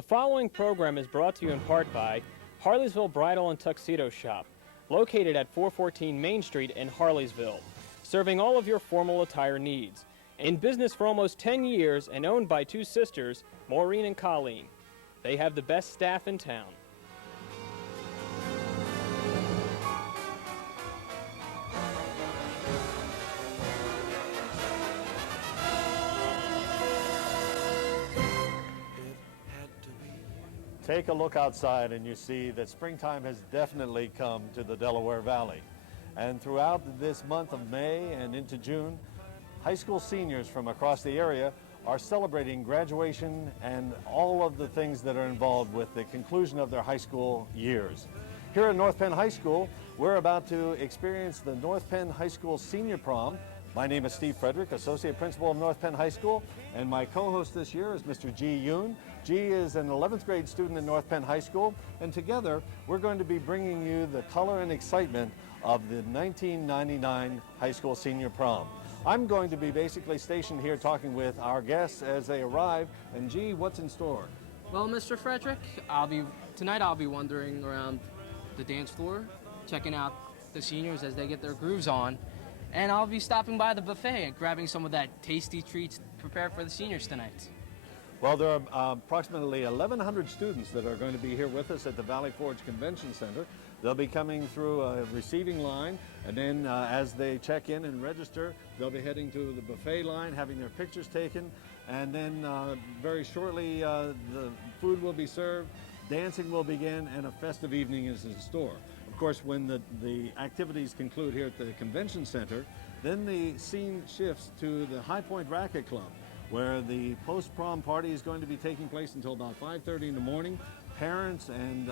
The following program is brought to you in part by Harleysville Bridal and Tuxedo Shop, located at 414 Main Street in Harleysville, serving all of your formal attire needs. In business for almost 10 years and owned by two sisters, Maureen and Colleen. They have the best staff in town. Take a look outside and you see that springtime has definitely come to the Delaware Valley. And throughout this month of May and into June, high school seniors from across the area are celebrating graduation and all of the things that are involved with the conclusion of their high school years. Here at North Penn High School, we're about to experience the North Penn High School Senior Prom. My name is Steve Frederick, Associate Principal of North Penn High School, and my co-host this year is Mr. G. Yoon. G is an 11th grade student at North Penn High School, and together we're going to be bringing you the color and excitement of the 1999 High School Senior Prom. I'm going to be basically stationed here talking with our guests as they arrive, and G, what's in store? Well, Mr. Frederick, tonight I'll be wandering around the dance floor, checking out the seniors as they get their grooves on. And I'll be stopping by the buffet and grabbing some of that tasty treats prepared for the seniors tonight. Well, there are approximately 1,100 students that are going to be here with us at the Valley Forge Convention Center. They'll be coming through a receiving line, and then as they check in and register, they'll be heading to the buffet line, having their pictures taken, and then very shortly the food will be served, dancing will begin, and a festive evening is in store. Of course, when the activities conclude here at the convention center, then the scene shifts to the High Point Racket Club, where the post-prom party is going to be taking place until about 5:30 in the morning. Parents and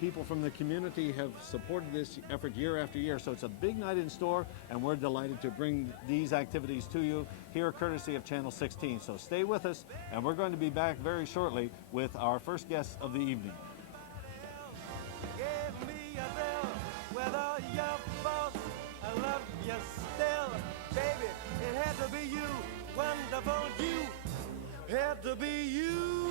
people from the community have supported this effort year after year, so it's a big night in store, and we're delighted to bring these activities to you here courtesy of Channel 16. So stay with us, and we're going to be back very shortly with our first guest of the evening. Whether you're boss, I love you still, baby. It had to be you, wonderful you, had to be you.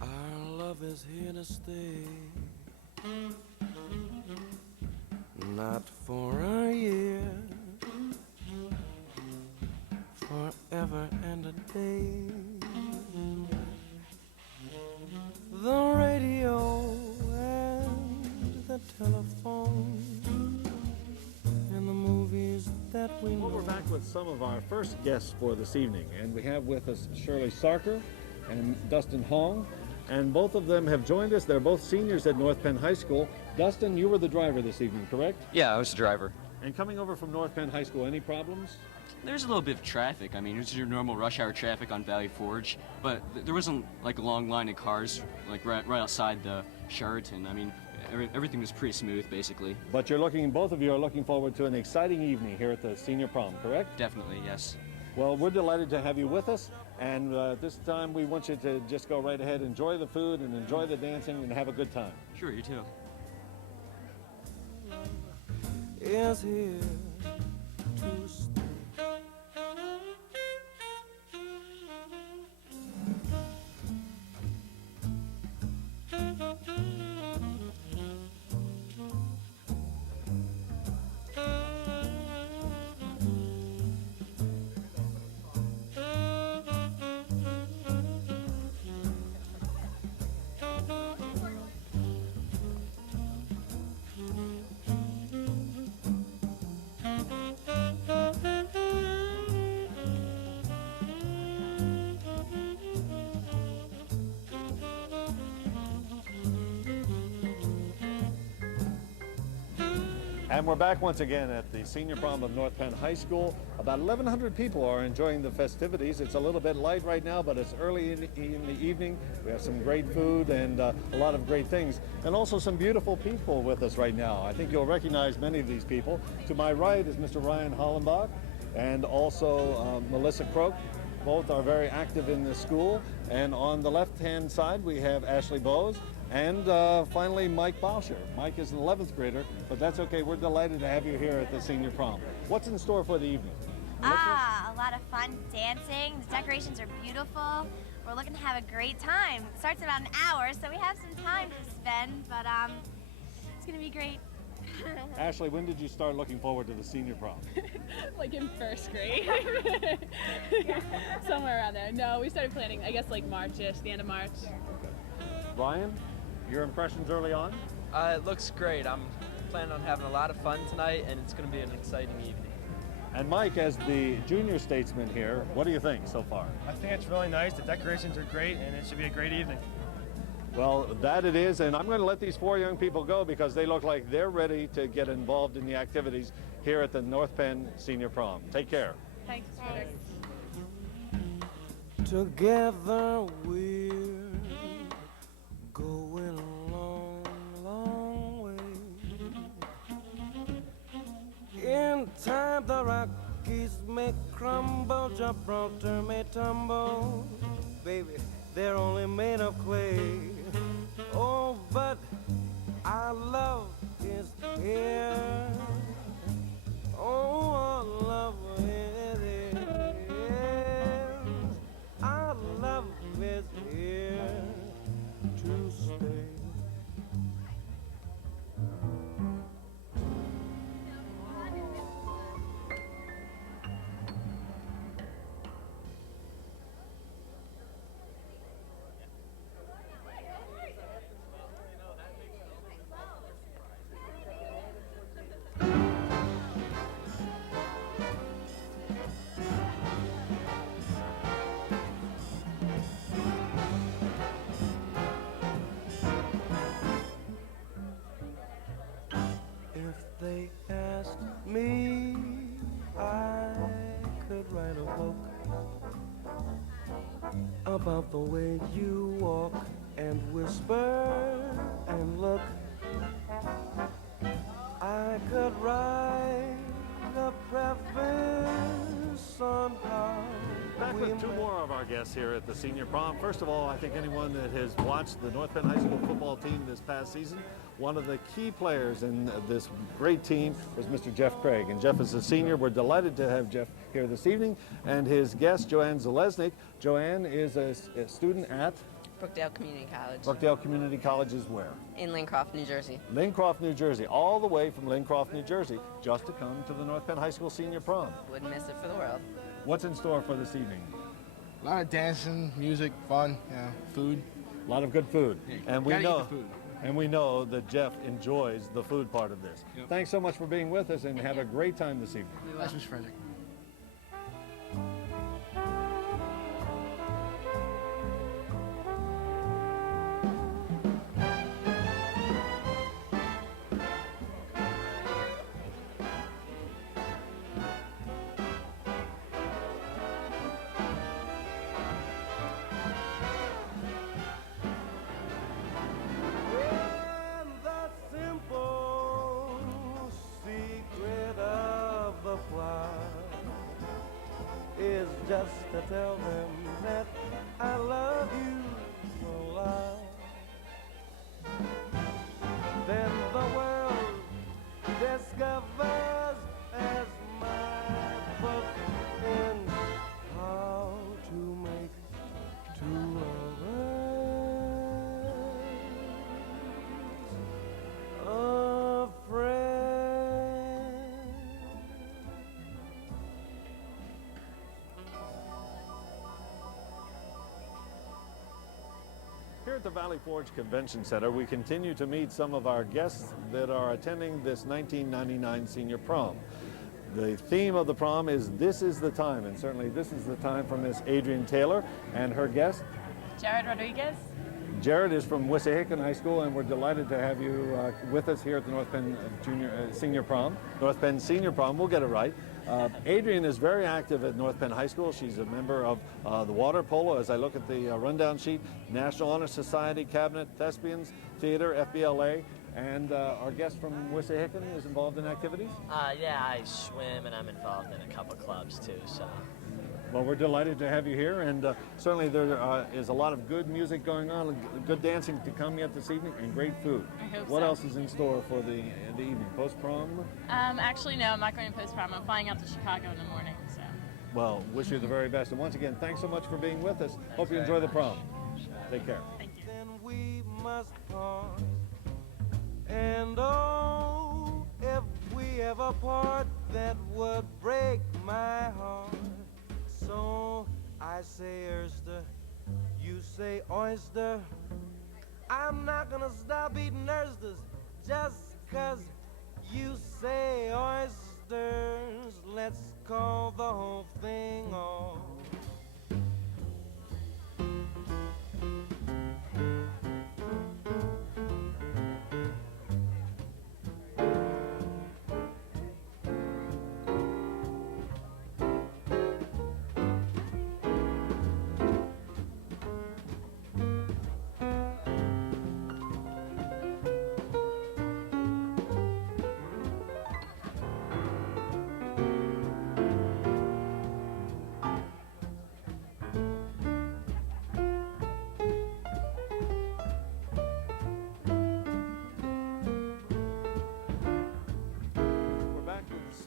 Our love is here to stay. Not for a year, forever and a day. The radio and the telephone and the movies that we know. Well, we're back with some of our first guests for this evening, and we have with us Shirley Sarker and Dustin Hong. And both of them have joined us. They're both seniors at North Penn High School. Dustin, you were the driver this evening, correct? Yeah, I was the driver. And coming over from North Penn High School, any problems? There's a little bit of traffic. I mean, it's your normal rush hour traffic on Valley Forge, but there wasn't like a long line of cars like right outside the Sheraton. I mean, everything was pretty smooth, basically. But both of you are looking forward to an exciting evening here at the Senior Prom, correct? Definitely, yes. Well, we're delighted to have you with us, and this time we want you to just go right ahead, enjoy the food and enjoy the dancing and have a good time. Sure, you too. Is here to stay. And we're back once again at the Senior Prom of North Penn High School. About 1,100 people are enjoying the festivities. It's a little bit light right now, but it's early in the evening. We have some great food and a lot of great things. And also some beautiful people with us right now. I think you'll recognize many of these people. To my right is Mr. Ryan Hollenbach and also Melissa Croak. Both are very active in the school. And on the left-hand side, we have Ashley Bowes. And finally, Mike Bauscher. Mike is an 11th grader, but that's okay. We're delighted to have you here at the senior prom. What's in store for the evening? A lot of fun dancing. The decorations are beautiful. We're looking to have a great time. It starts in about an hour, so we have some time to spend, but it's gonna be great. Ashley, when did you start looking forward to the senior prom? Like in first grade. Somewhere around there. No, we started planning, I guess like March-ish, the end of March. Ryan, your impressions early on? It looks great. I'm planning on having a lot of fun tonight, and it's going to be an exciting evening. And Mike, as the junior statesman here, what do you think so far? I think it's really nice. The decorations are great, and it should be a great evening. Well, that it is, and I'm going to let these 4 young people go because they look like they're ready to get involved in the activities here at the North Penn Senior Prom. Take care. Thanks. Together we're going a long, long way. In time the Rockies may crumble, Gibraltar may tumble. Baby, they're only made of clay. Oh, but our love is here. Oh, our love is here. Our love is here to stay. If they asked me, I could write a book about the way you walk and whisper and look. I could write a preface on how Back with 2 more of our guests here at the senior prom. First of all, I think anyone that has watched the North Penn High School football team this past season, one of the key players in this great team was Mr. Jeff Craig. And Jeff is a senior. We're delighted to have Jeff here this evening. And his guest, Joanne Zalesnik. Joanne is a student at Brookdale Community College. Brookdale Community College is where? In Lincroft, New Jersey. Lincroft, New Jersey. All the way from Lincroft, New Jersey, just to come to the North Penn High School senior prom. Wouldn't miss it for the world. What's in store for this evening? A lot of dancing, music, fun, food. A lot of good food. Yeah, and we gotta eat know the food. And we know that Jeff enjoys the food part of this. Yep. Thanks so much for being with us, and have a great time this evening. That's Mr. Frederick. And the simple secret of the flower is just to tell them that I love you so loud. Then the world discovers as my book ends how to make two lovers a friend. Here at the Valley Forge Convention Center, we continue to meet some of our guests that are attending this 1999 senior prom. The theme of the prom is "This is the Time," and certainly this is the time for Miss Adrienne Taylor and her guest. Jared Rodriguez. Jared is from Wissahickon High School, and we're delighted to have you with us here at the North Penn Senior Prom. North Penn Senior Prom, we'll get it right. Adrienne is very active at North Penn High School. She's a member of the water polo, as I look at the rundown sheet, National Honor Society, Cabinet, Thespians, Theater, FBLA, and our guest from Wissahickon is involved in activities? Yeah, I swim and I'm involved in a couple clubs too, so. Well, we're delighted to have you here, and certainly there is a lot of good music going on, good dancing to come yet this evening, and great food. I hope What so. else is in store for the evening? Post-prom? Actually, no, I'm not going to post-prom. I'm flying out to Chicago in the morning, so. Well, wish you the very best. And once again, thanks so much for being with us. Hope you enjoy the prom. Take care. Thank you. Then we must part. And oh, if we ever part, that would break my heart. So I say oyster, you say oyster. I'm not gonna stop eating oysters just 'cause you say oysters. Let's call the whole thing off.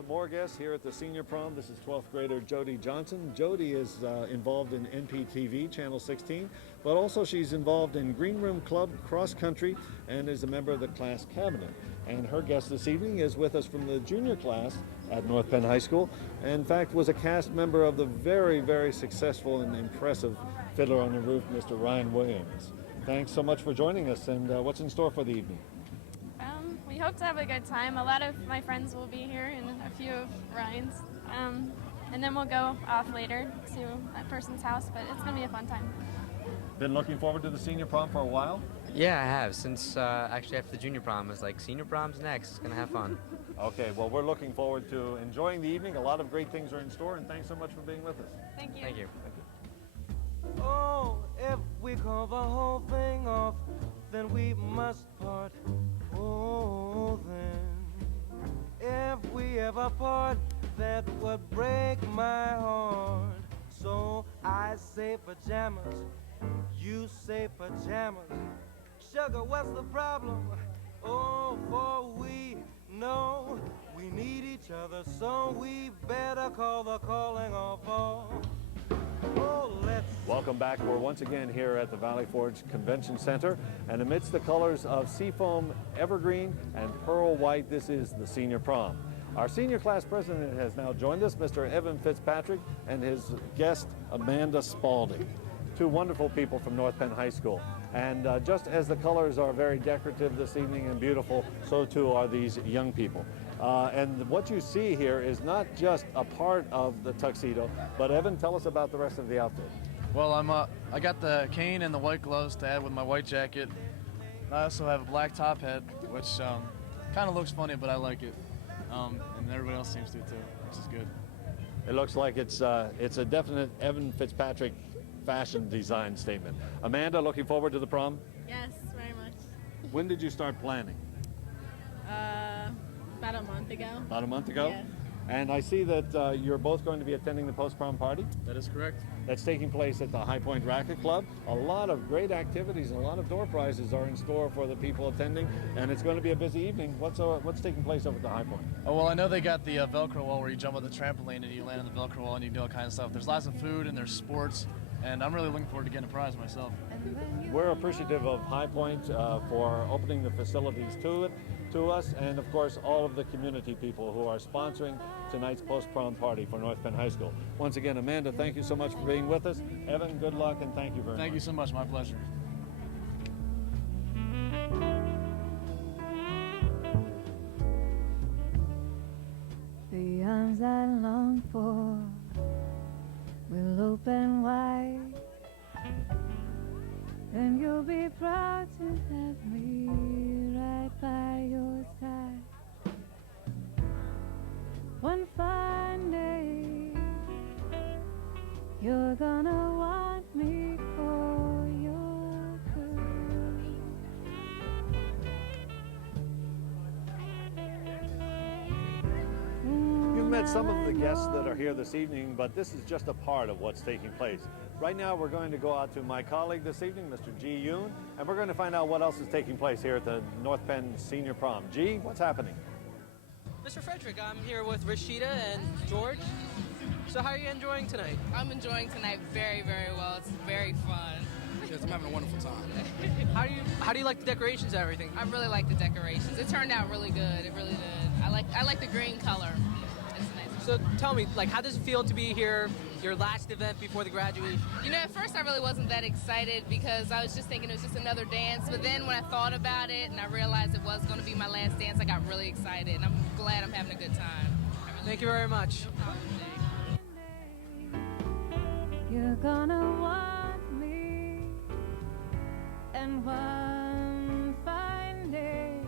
More guests here at the senior prom. This is 12th grader Jody Johnson. Jody is involved in NPTV, Channel 16, but also she's involved in Green Room Club, cross country, and is a member of the class cabinet. And her guest this evening is with us from the junior class at North Penn High School. In fact, was a cast member of the very, very successful and impressive Fiddler on the Roof, Mr. Ryan Williams. Thanks so much for joining us, and what's in store for the evening? We hope to have a good time. A lot of my friends will be here and a few of Ryan's. And then we'll go off later to that person's house, but it's going to be a fun time. Been looking forward to the senior prom for a while? Yeah, I have. Since actually after the junior prom, I was like, senior prom's next. It's going to have fun. Okay, well, we're looking forward to enjoying the evening. A lot of great things are in store, and thanks so much for being with us. Thank you. Thank you. Oh, if we call the whole thing off, then we must part. Oh, then, if we ever part, that would break my heart. So I say pajamas, you say pajamas. Sugar, what's the problem? Oh, for we know we need each other, so we better call the calling off. Oh, let's. Welcome back. We're once again here at the Valley Forge Convention Center, and amidst the colors of seafoam, evergreen, and pearl white, this is the senior prom. Our senior class president has now joined us, Mr. Evan Fitzpatrick, and his guest, Amanda Spalding. Two wonderful people from North Penn High School. And just as the colors are very decorative this evening and beautiful, so too are these young people. And what you see here is not just a part of the tuxedo, but Evan, tell us about the rest of the outfit. Well, I got the cane and the white gloves to add with my white jacket. I also have a black top hat, which kind of looks funny, but I like it. And everybody else seems to too, which is good. It looks like it's a definite Evan Fitzpatrick fashion design statement. Amanda, looking forward to the prom? Yes, very much. When did you start planning? About a month ago. About a month ago? Yeah. And I see that you're both going to be attending the post-prom party. That is correct. That's taking place at the High Point Racket Club. A lot of great activities and a lot of door prizes are in store for the people attending, and it's going to be a busy evening. What's taking place over at the High Point? Oh, well, I know they got the Velcro wall where you jump on the trampoline and you land on the Velcro wall and you do all kinds of stuff. There's lots of food and there's sports, and I'm really looking forward to getting a prize myself. We're appreciative of High Point for opening the facilities to us, and of course all of the community people who are sponsoring tonight's post-prom party for North Penn High School. Once again, Amanda, thank you so much for being with us. Evan, good luck, and thank you very much. Thank you so much. My pleasure. The arms I long for will open wide, and you'll be proud to have me right by your side. One fine day, you're gonna want me for your good. You met some of the guests that are here this evening, but this is just a part of what's taking place. Right now, we're going to go out to my colleague this evening, Mr. G. Yoon, and we're going to find out what else is taking place here at the North Penn Senior Prom. G, what's happening? Mr. Frederick, I'm here with Rashida and George. So how are you enjoying tonight? I'm enjoying tonight very, very well. It's very fun. Yes, I'm having a wonderful time. How do you like the decorations and everything? I really like the decorations. It turned out really good. It really did. I like the green color. It's nice. So tell me, like, how does it feel to be here, your last event before the graduation? You know, at first I really wasn't that excited because I was just thinking it was just another dance. But then when I thought about it and I realized it was going to be my last dance, I got really excited. And I'm glad I'm having a good time. Thank you very much. You're gonna want me, and one fine day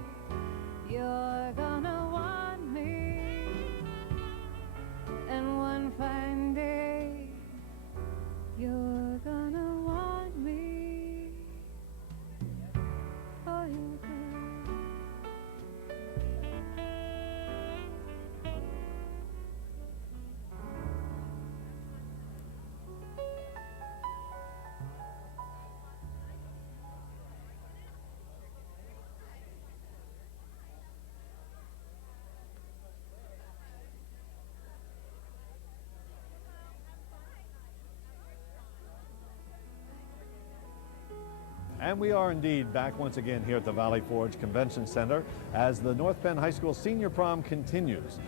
you're gonna want me, and one fine day you're gonna want me. Oh, you do. And we are indeed back once again here at the Valley Forge Convention Center as the North Penn High School Senior Prom continues.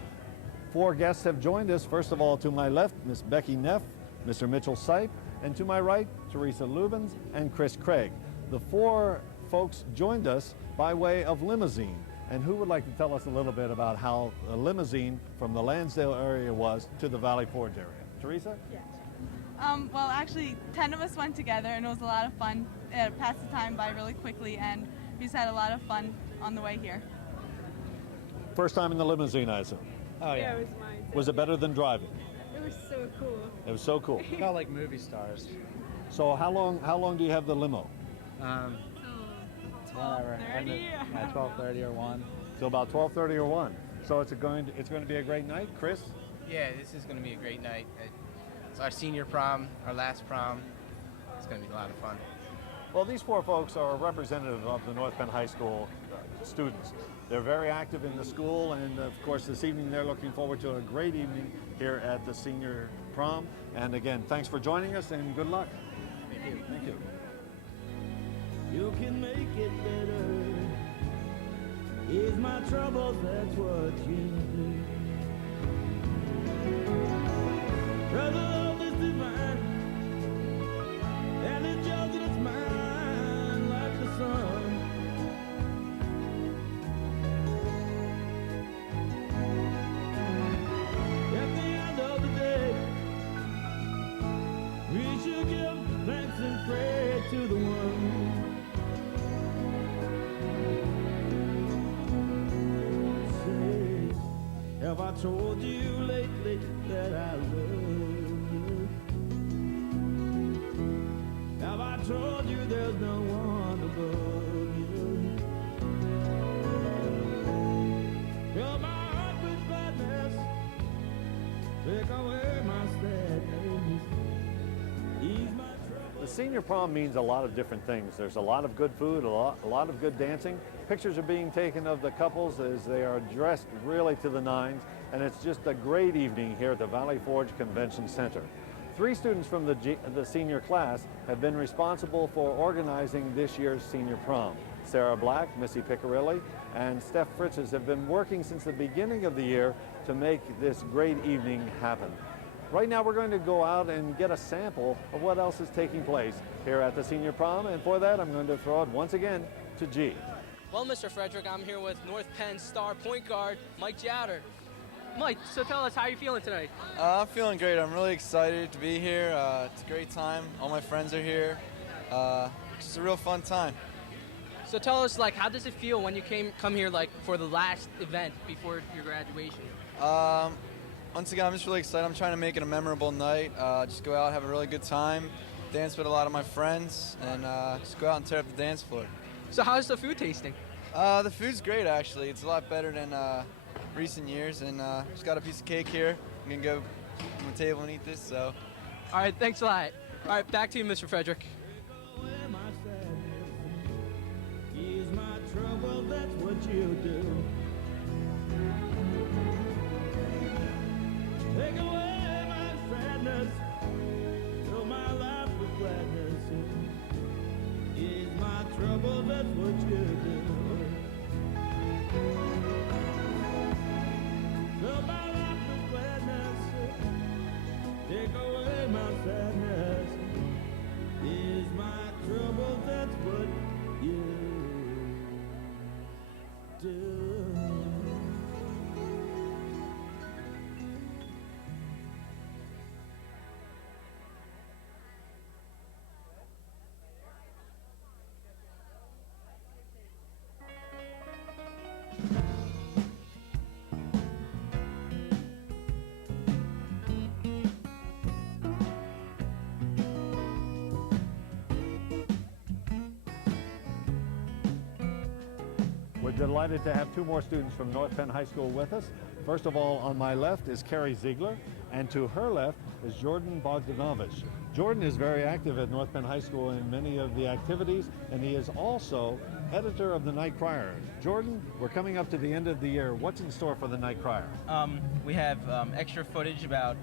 4 guests have joined us. First of all, to my left, Miss Becky Neff, Mr. Mitchell Sipe, and to my right, Teresa Lubens and Chris Craig. The 4 folks joined us by way of limousine. And who would like to tell us a little bit about how a limousine from the Lansdale area was to the Valley Forge area? Teresa? Yeah. Well, actually, 10 of us went together, and it was a lot of fun. It passed the time by really quickly, and we just had a lot of fun on the way here. First time in the limousine, I assume. Oh, Yeah, it was mine. Was it better than driving? It was so cool. It was so cool. Felt like movie stars. So how long do you have the limo? Whatever. 12:30 or 1. Till about 12:30 or 1. So it's going to be a great night, Chris? Yeah, this is going to be a great night. It's our senior prom, our last prom. It's going to be a lot of fun. Well, these 4 folks are representative of the North Penn High School students. They're very active in the school, and of course this evening they're looking forward to a great evening here at the senior prom. And again, thanks for joining us and good luck. Thank you. Thank you. You can make it better. Ease my troubles, that's what you do. Brother, love is divine, and it's yours and it's mine like the sun. At the end of the day, we should give thanks and pray to the one. Say, have I told you lately that I love you? Have I told you there's no one above you? Fill my heart with gladness, take away my sadness, ease my trouble. The senior prom means a lot of different things. There's a lot of good food, a lot of good dancing. Pictures are being taken of the couples as they are dressed really to the nines, and it's just a great evening here at the Valley Forge Convention Center. 3 students from the senior class have been responsible for organizing this year's senior prom. Sarah Black, Missy Piccirilli, and Steph Fritzes have been working since the beginning of the year to make this great evening happen. Right now we're going to go out and get a sample of what else is taking place here at the senior prom, and for that I'm going to throw it once again to G. Well, Mr. Frederick, I'm here with North Penn star point guard Mike Jowder. Mike, so tell us how you're feeling tonight. I'm feeling great. I'm really excited to be here. It's a great time. All my friends are here. Just a real fun time. So tell us, like, how does it feel when you come here, like, for the last event before your graduation? Once again, I'm just really excited. I'm trying to make it a memorable night. Just go out, have a really good time, dance with a lot of my friends, and just go out and tear up the dance floor. So how's the food tasting? The food's great, actually. It's a lot better recent years, and just got a piece of cake here. I'm gonna go on the table and eat this. So, All right, thanks a lot. All right, back to you, Mr. Frederick. Ease my trouble, that's what you do. Take away my sadness, fill my life with gladness. Ease my trouble, that's what you do. Fill my life with gladness, take away my sadness. Ease my trouble, that's what you do. We're delighted to have two more students from North Penn High School with us. First of all, on my left is Carrie Ziegler, and to her left is Jordan Bogdanovich. Jordan is very active at North Penn High School in many of the activities, and he is also editor of the Night Crier. Jordan, we're coming up to the end of the year. What's in store for the Night Crier? We have extra footage about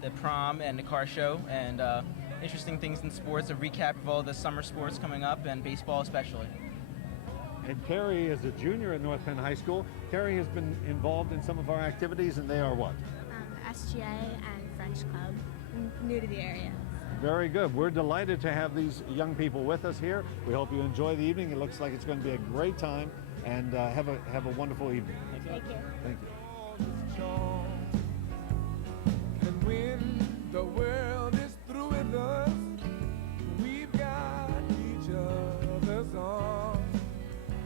the prom and the car show, and interesting things in sports, a recap of all the summer sports coming up, and baseball especially. And Carrie is a junior at North Penn High School. Carrie has been involved in some of our activities, and they are what? SGA and French Club. I'm new to the area. Very good. We're delighted to have these young people with us here. We hope you enjoy the evening. It looks like it's going to be a great time, and have a wonderful evening. Thank you. Thank you. And when the world is through with us, we've got each other's arms.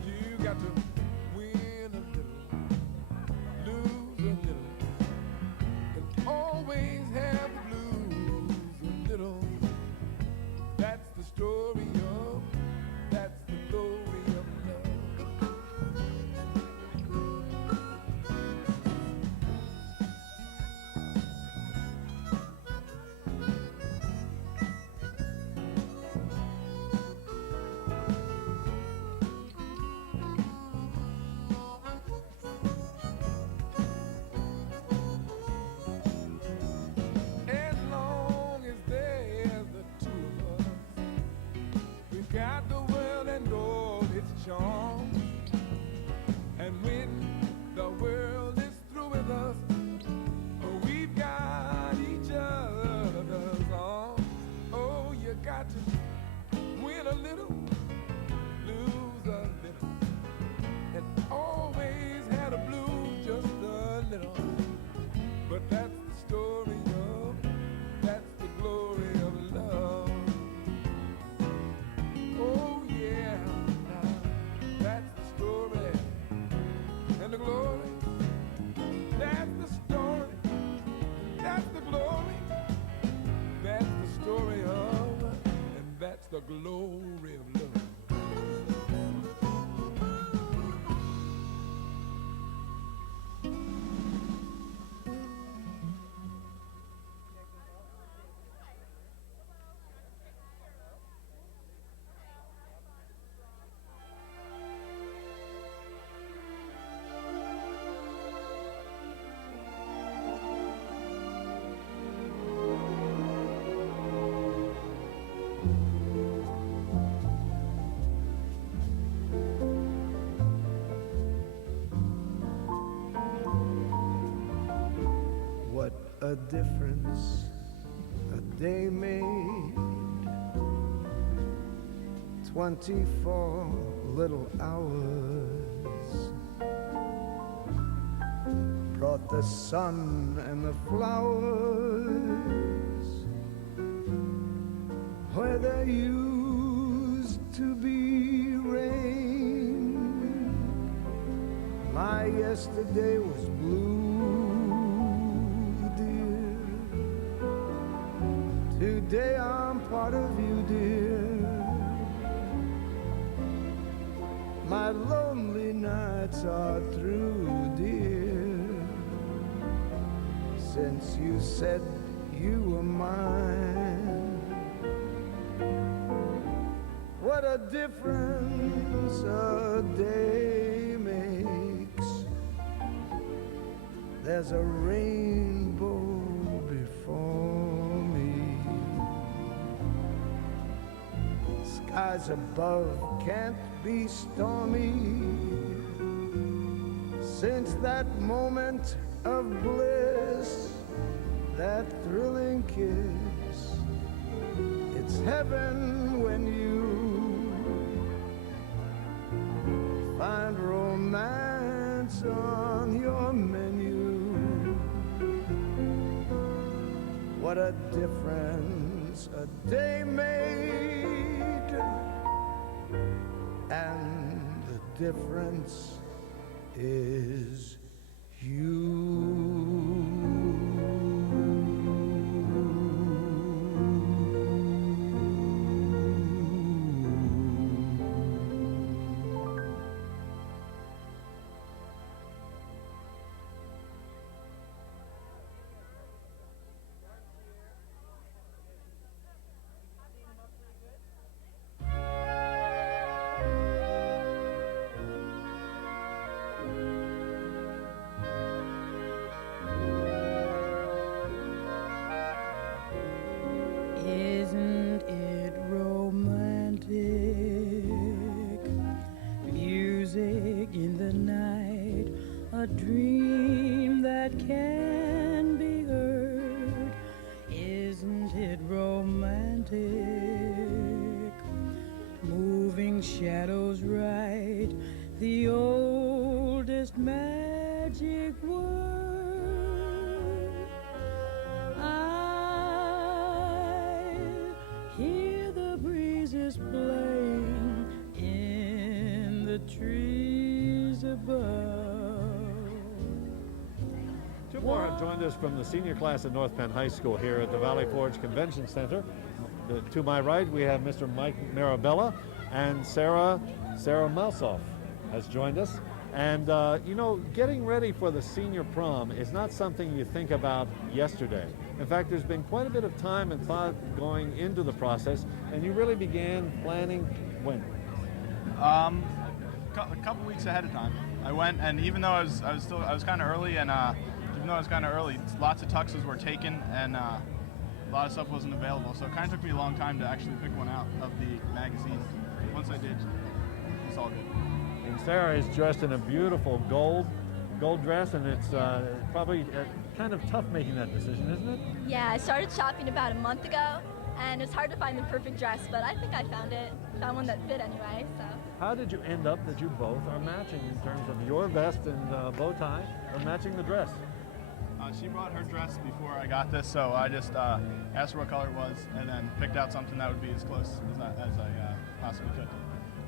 You got to win a little, lose a little, and always have to lose a little. That's the story of, that's the glory of love. As long as there's the two of us, we've got the world and all its charms. And when the world is through with us, we've got each other's arms. Oh, you got to win a little, lose a little, and always had a blues just a little. But that's the story of, that's the glory of love. Oh yeah, now that's the story and the glory. That's the story, that's the glory. That's the story of, and that's the glory of love. What a difference a day made. 24 little hours brought the sun and the flowers where there used to be rain. My yesterday was blue, dear. Today I'm part of you, dear. My lonely nights are through, dear. since you said you were mine. What a difference a day makes. There's a rainbow before me. Skies above can't be stormy. Since that moment of bliss, that thrilling kiss, it's heaven when you find romance on your menu. What a difference a day made, and the difference is you. Isn't it romantic? Music in the night, a dream that can be heard. Isn't it romantic? Moving shadows right, the oldest magic word. Hear the breezes playing in the trees above. Two more have joined us from the senior class at North Penn High School here at the Valley Forge Convention Center. To my right, we have Mr. Mike Marabella, and Sarah Malsoff has joined us. And, you know, getting ready for the senior prom is not something you think about yesterday. In fact, there's been quite a bit of time and thought going into the process, and you really began planning when? A couple weeks ahead of time. I went, and even though I was kind of early, and even though I was kind of early, lots of tuxes were taken, and a lot of stuff wasn't available. So it kind of took me a long time to actually pick one out of the magazine. Once I did, it's all good. And Sarah is dressed in a beautiful gold dress, and it's probably kind of tough making that decision, isn't it? Yeah, I started shopping about a month ago, and it's hard to find the perfect dress, but I think I found one that fit anyway. So. How did you end up that you both are matching in terms of your vest and bow tie are matching the dress? She brought her dress before I got this, so I just asked her what color it was, and then picked out something that would be as close as I possibly could.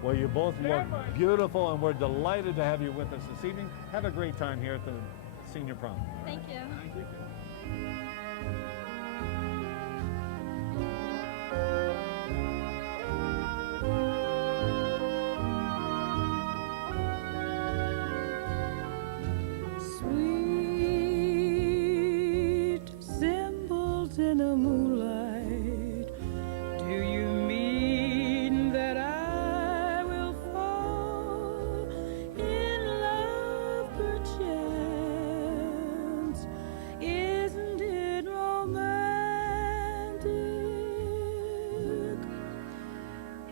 Well, you both look beautiful, and we're delighted to have you with us this evening. Have a great time here at the senior prom. Thank you. Thank you. Sweet symbols in the moonlight, do you mean that I will fall in love perchance? Isn't it romantic?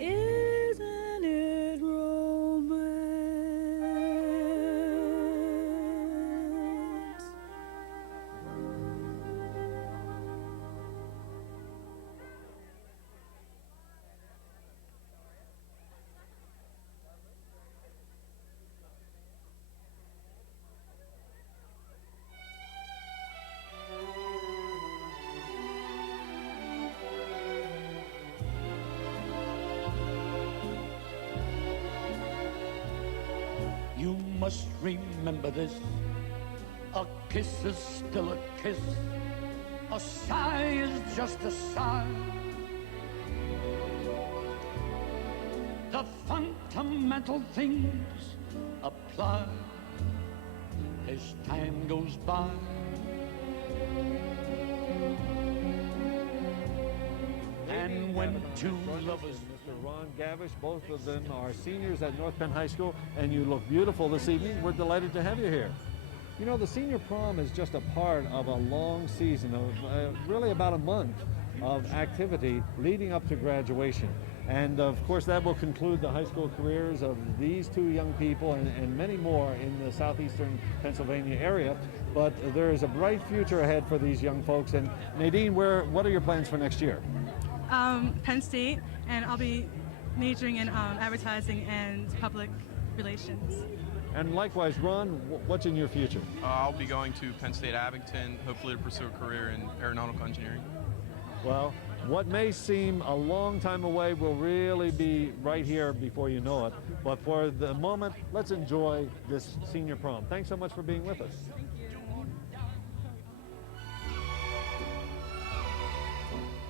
Isn't it romance? You must remember this. A kiss is still a kiss. A sigh is just a sigh. The fundamental things apply as time goes by. And when two lovers... Mr. Ron Gavish, both of them are seniors at North Penn High School, and you look beautiful this evening. We're delighted to have you here. You know, the senior prom is just a part of a long season of really about a month of activity leading up to graduation. And of course that will conclude the high school careers of these two young people and many more in the southeastern Pennsylvania area. But there is a bright future ahead for these young folks. And Nadine, what are your plans for next year? Penn State, and I'll be majoring in advertising and public relations. And likewise, Ron, what's in your future? I'll be going to Penn State Abington, hopefully to pursue a career in aeronautical engineering. Well, what may seem a long time away will really be right here before you know it. But for the moment, let's enjoy this senior prom. Thanks so much for being with us.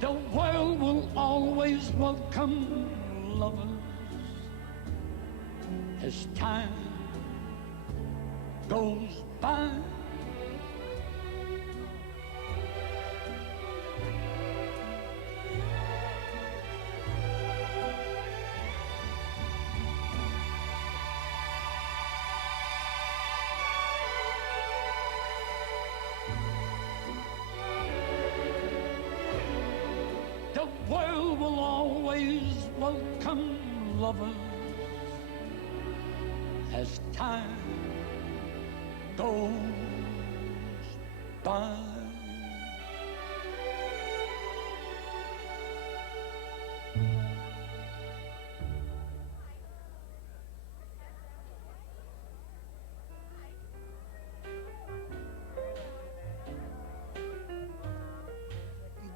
The world will always welcome lovers as time goes by. The world will always welcome lovers as time goes by.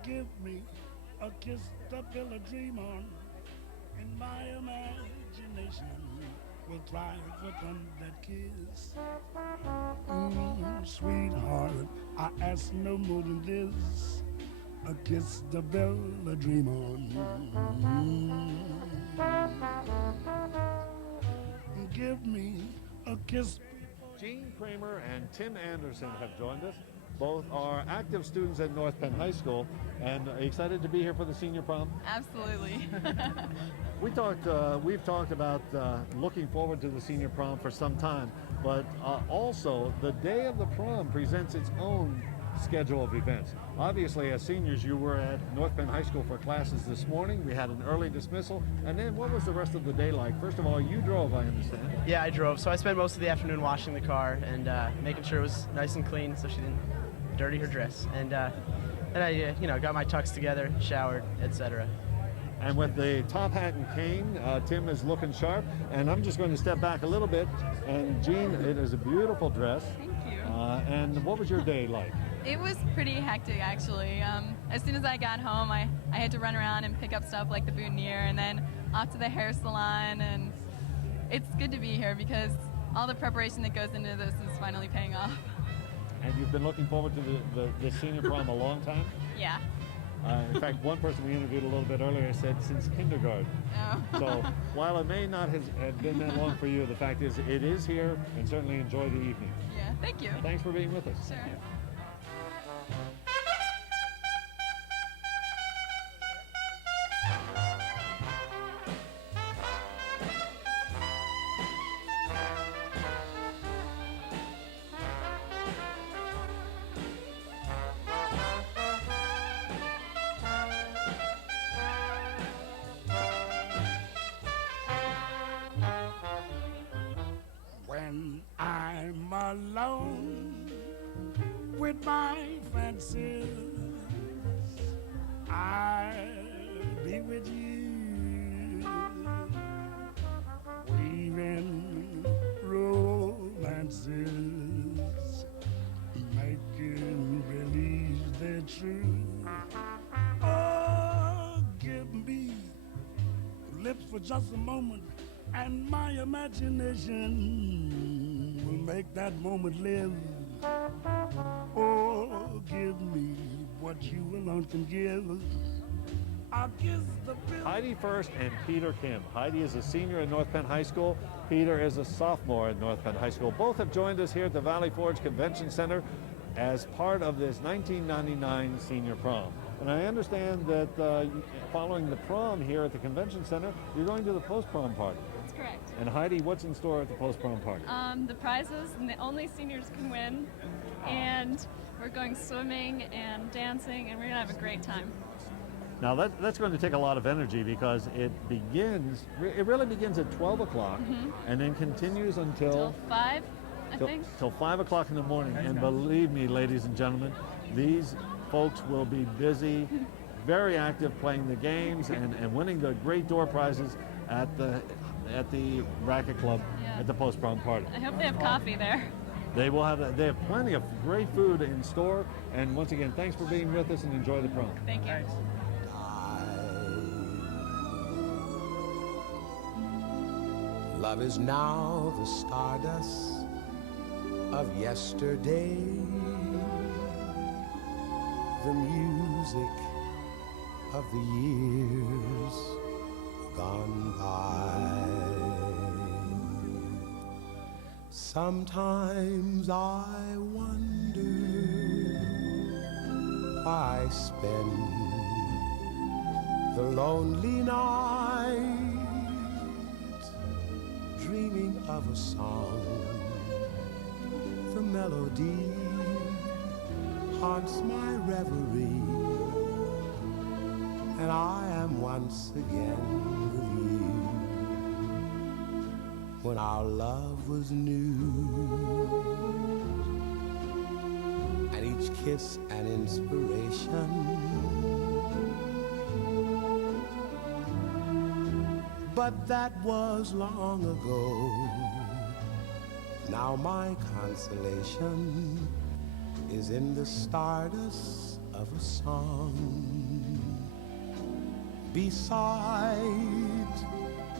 Give me a kiss to build a dream on, and my imagination will try to find that kiss. Sweetheart, I ask no more than this, a kiss to build a dream on. Give me a kiss. Gene Kramer and Tim Anderson have joined us. Both are active students at North Penn High School, and are you excited to be here for the senior prom? Absolutely. We've talked about looking forward to the senior prom for some time, but also the day of the prom presents its own schedule of events. Obviously, as seniors, you were at North Penn High School for classes this morning. We had an early dismissal, and then what was the rest of the day like? First of all, you drove, I understand. Yeah, I drove, so I spent most of the afternoon washing the car and making sure it was nice and clean so she didn't dirty her dress. And then I, got my tux together, showered, etc. And with the top hat and cane, Tim is looking sharp. And I'm just going to step back a little bit. And Jean, it is a beautiful dress. Thank you. And what was your day like? It was pretty hectic, actually. As soon as I got home, I had to run around and pick up stuff like the boutonniere and then off to the hair salon. And it's good to be here because all the preparation that goes into this is finally paying off. And you've been looking forward to the senior prom a long time? Yeah. In fact, one person we interviewed a little bit earlier said since kindergarten. Oh. So while it may not have been that long for you, the fact is it is here, and certainly enjoy the evening. Yeah, thank you. Thanks for being with us. Sure. When I'm alone with my fancies, I'll be with you, weaving romances, making believe they're true. Oh, give me lips for just a moment, and my imagination will make that moment live. Oh, give me what you alone can give. I'll kiss the bill. Heidi First and Peter Kim. Heidi is a senior at North Penn High School. Peter is a sophomore at North Penn High School. Both have joined us here at the Valley Forge Convention Center. as part of this 1999 senior prom. And I understand that following the prom here at the convention center, you're going to the post-prom party. That's correct. And Heidi, what's in store at the post-prom party? The prizes, and the only seniors can win. And we're going swimming and dancing, and we're going to have a great time. Now that's going to take a lot of energy because it really begins at 12 o'clock and then continues until 5, I think. Till 5 o'clock in the morning. And believe me, ladies and gentlemen, these folks will be busy, very active playing the games and winning the great door prizes at the Racket Club at the post-prom party. I hope they have coffee there. They have plenty of great food in store. And once again, thanks for being with us and enjoy the prom. Thank you. Love is now the stardust of yesterday, the music of the years gone by. Sometimes I wonder why I spend the lonely night dreaming of a song. The melody haunts my reverie, and I am once again with you. When our love was new, and each kiss an inspiration, but that was long ago. Now my consolation is in the stardust of a song beside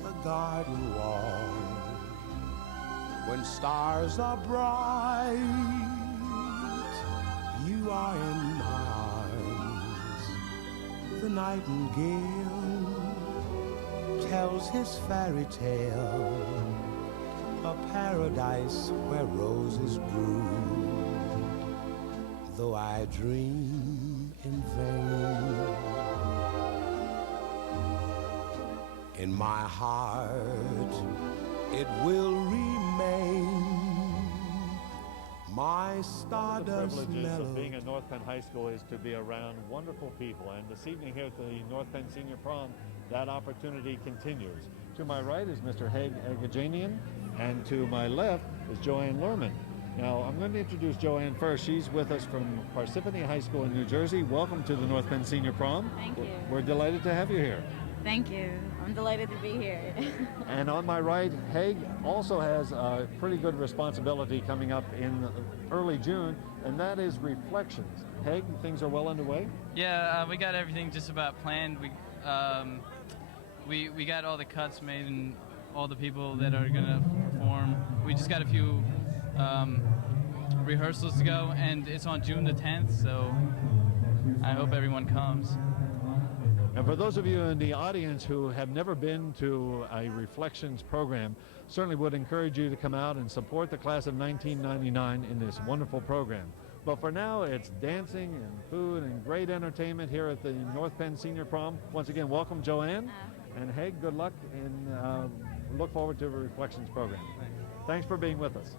a garden wall. When stars are bright, you are in my arms. The nightingale tells his fairy tale, a paradise where roses bloom, though I dream in vain. In my heart it will remain my stardust melody. The privileges of being melody. at North Penn High School is to be around wonderful people, and this evening here at the North Penn Senior Prom, that opportunity continues. To my right is Mr. Haig Agajanian, and to my left is Joanne Lerman. Now, I'm going to introduce Joanne first. She's with us from Parsippany High School in New Jersey. Welcome to the North Penn Senior Prom. Thank you. We're delighted to have you here. Thank you. I'm delighted to be here. And on my right, Haig also has a pretty good responsibility coming up in early June, and that is Reflections. Haig, things are well underway? Yeah, we got everything just about planned. We got all the cuts made and all the people that are gonna perform. We just got a few rehearsals to go, and it's on June the 10th, so I hope everyone comes. And for those of you in the audience who have never been to a Reflections program, certainly would encourage you to come out and support the class of 1999 in this wonderful program. But for now, it's dancing and food and great entertainment here at the North Penn Senior Prom. Once again, welcome, Joanne. And Haig, good luck, and look forward to the Reflections program. Thanks for being with us.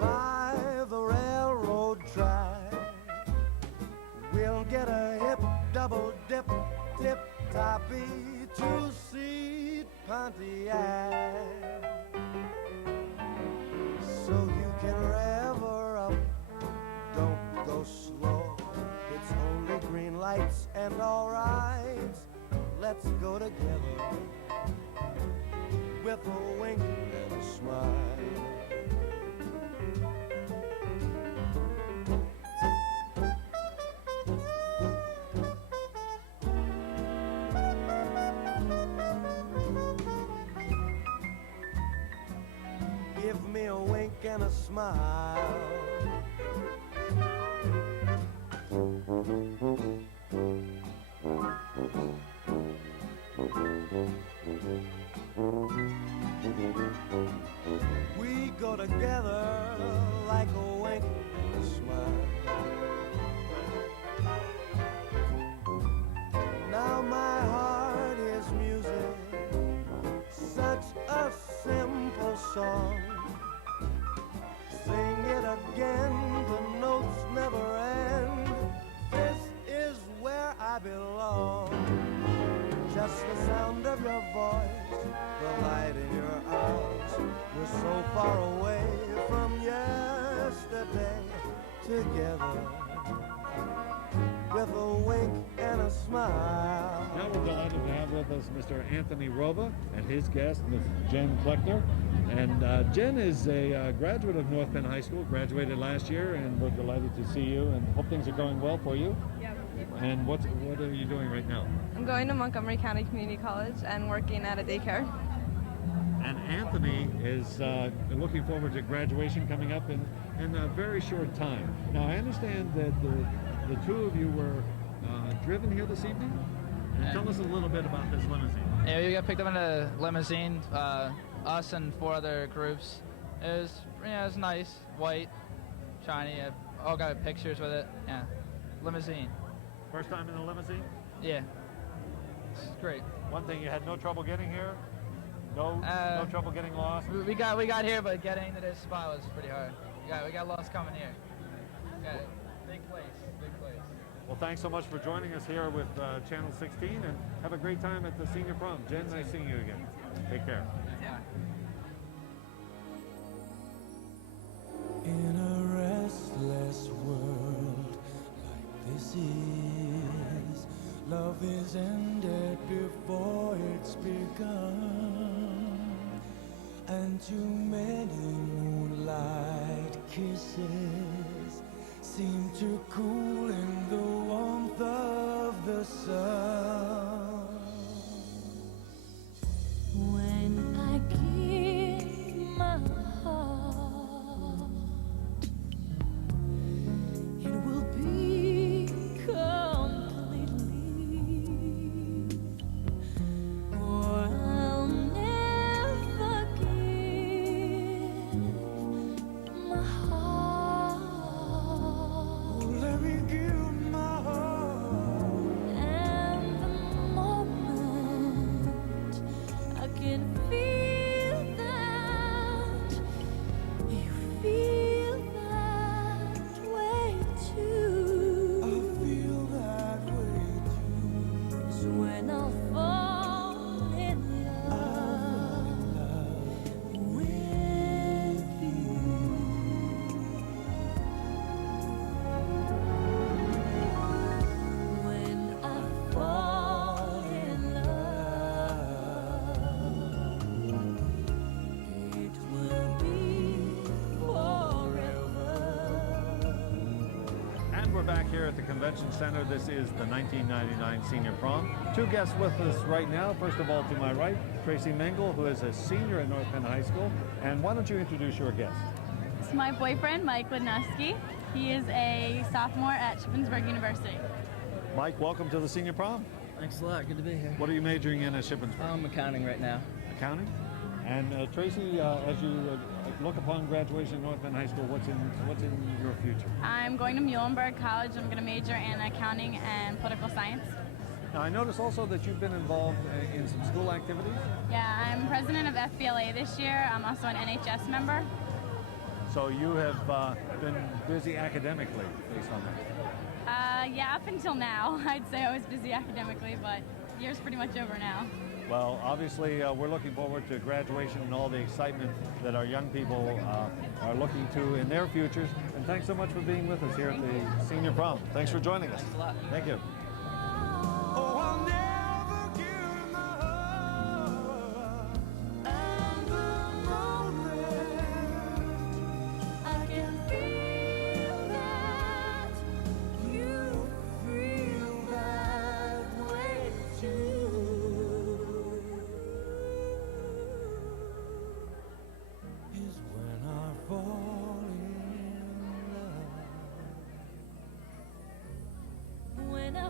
By the railroad track, we'll get a hip double dip, tip-toppy two-seat Pontiac, so you can rev her up. Don't go slow, it's only green lights and all right. Let's go together with a wink and a smile. Give me a wink and a smile. We go together like a wink and a smile. Now my heart is music, such a simple song. Sing it again, the notes never end. This is where I belong. Just the sound of your voice, the light in your eyes. We're so far away from yesterday, together with a wink and a smile. Now we're delighted to have with us Mr. Anthony Roba and his guest, Ms. Jen Kleckner. And Jen is a graduate of North Penn High School, graduated last year, and we're delighted to see you and hope things are going well for you. Yep. And what are you doing right now? I'm going to Montgomery County Community College and working at a daycare. And Anthony is looking forward to graduation coming up in a very short time. Now, I understand that the two of you were driven here this evening. And tell us a little bit about this limousine. Yeah, we got picked up in a limousine, us and 4 other groups. It was nice, white, shiny. All got pictures with it. Yeah, limousine. First time in the limousine? Yeah, it's great. One thing, you had no trouble getting here? No trouble getting lost? We got here, but getting to this spot was pretty hard. We got lost coming here. Big place. Well, thanks so much for joining us here with Channel 16, and have a great time at the Senior Prom. Jen, nice seeing you again. Take care. In a restless world like this is, love is ended before it's begun, and too many moonlight kisses seem to cool in the warmth of the sun. When I give my heart, it will be completely, or I'll never give my heart. Let me give my heart. And the moment I can feel that you feel that way too. I feel that way too. Is when I'll fall in love with you. When I fall in love, it will be forever. And we're back here at the Convention Center. This is the 1999 Senior Prom. 2 guests with us right now. First of all, to my right, Tracy Mengel, who is a senior at North Penn High School. And why don't you introduce your guest? It's my boyfriend, Mike Lednowski. He is a sophomore at Shippensburg University. Mike, welcome to the Senior Prom. Thanks a lot. Good to be here. What are you majoring in at Shippensburg? I'm accounting right now. Accounting? And Tracy, as you look upon graduation at North Penn High School, what's in your future? I'm going to Muhlenberg College. I'm going to major in accounting and political science. Now, I notice also that you've been involved in some school activities. Yeah, I'm president of FBLA this year. I'm also an NHS member. So you have been busy academically based on that. Yeah, up until now, I'd say I was busy academically, but the year's pretty much over now. Well, obviously, we're looking forward to graduation and all the excitement that our young people are looking to in their futures. And thanks so much for being with us here at the Senior Prom. Thanks for joining us. Thanks a lot. Thank you. Oh, I'll never give my heart. And the moment I can feel that you feel that way too. is when I fall in love. When I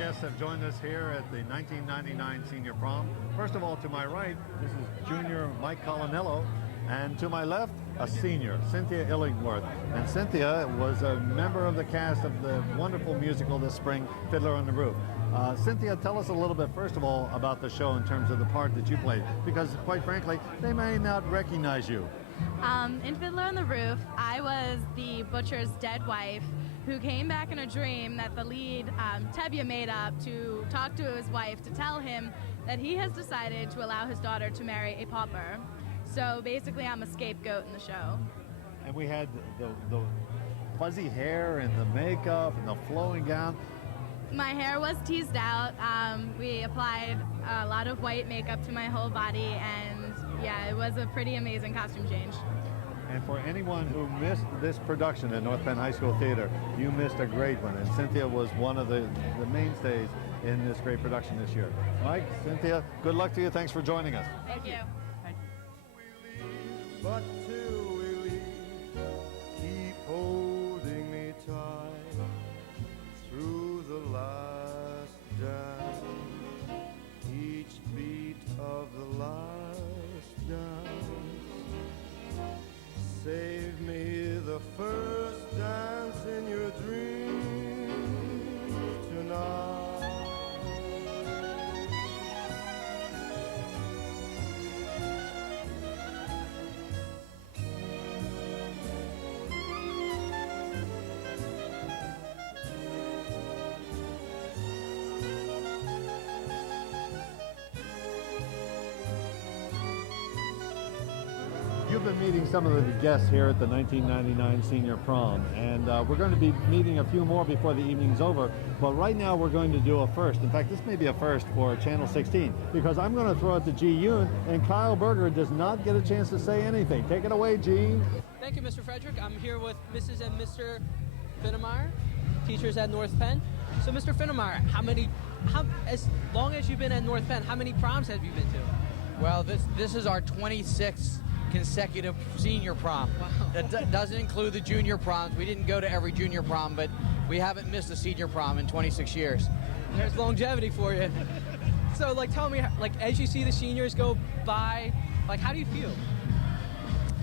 guests have joined us here at the 1999 Senior Prom. First of all, to my right, this is junior Mike Colinello, and to my left, a senior, Cynthia Illingworth. And Cynthia was a member of the cast of the wonderful musical this spring, Fiddler on the Roof. Cynthia, tell us a little bit, first of all, about the show in terms of the part that you played, because quite frankly, they may not recognize you. In Fiddler on the Roof, I was the butcher's dead wife who came back in a dream that the lead, Tebya, made up to talk to his wife to tell him that he has decided to allow his daughter to marry a pauper. So basically, I'm a scapegoat in the show. And we had the fuzzy hair and the makeup and the flowing gown. My hair was teased out. We applied a lot of white makeup to my whole body, and yeah, it was a pretty amazing costume change. And for anyone who missed this production at North Penn High School Theater, you missed a great one. And Cynthia was one of the mainstays in this great production this year. Mike, Cynthia, good luck to you. Thanks for joining us. Thank you. But till we leave, keep holding me tight through the last dance, each beat of the last dance. Save me the first dance in your dreams tonight. You've been meeting some of the guests here at the 1999 Senior Prom, and we're going to be meeting a few more before the evening's over, but right now we're going to do a first. In fact, this may be a first for Channel 16, because I'm going to throw it to G. Yoon, and Kyle Berger does not get a chance to say anything. Take it away, G. Thank you, Mr. Frederick. I'm here with Mrs. and Mr. Finnemeyer, teachers at North Penn. So, Mr. Finnemeyer, as long as you've been at North Penn, how many proms have you been to? Well, this is our 26th consecutive senior prom. Wow. That doesn't include the junior proms. We didn't go to every junior prom, but we haven't missed a senior prom in 26 years. There's longevity for you. So, tell me, as you see the seniors go by, how do you feel?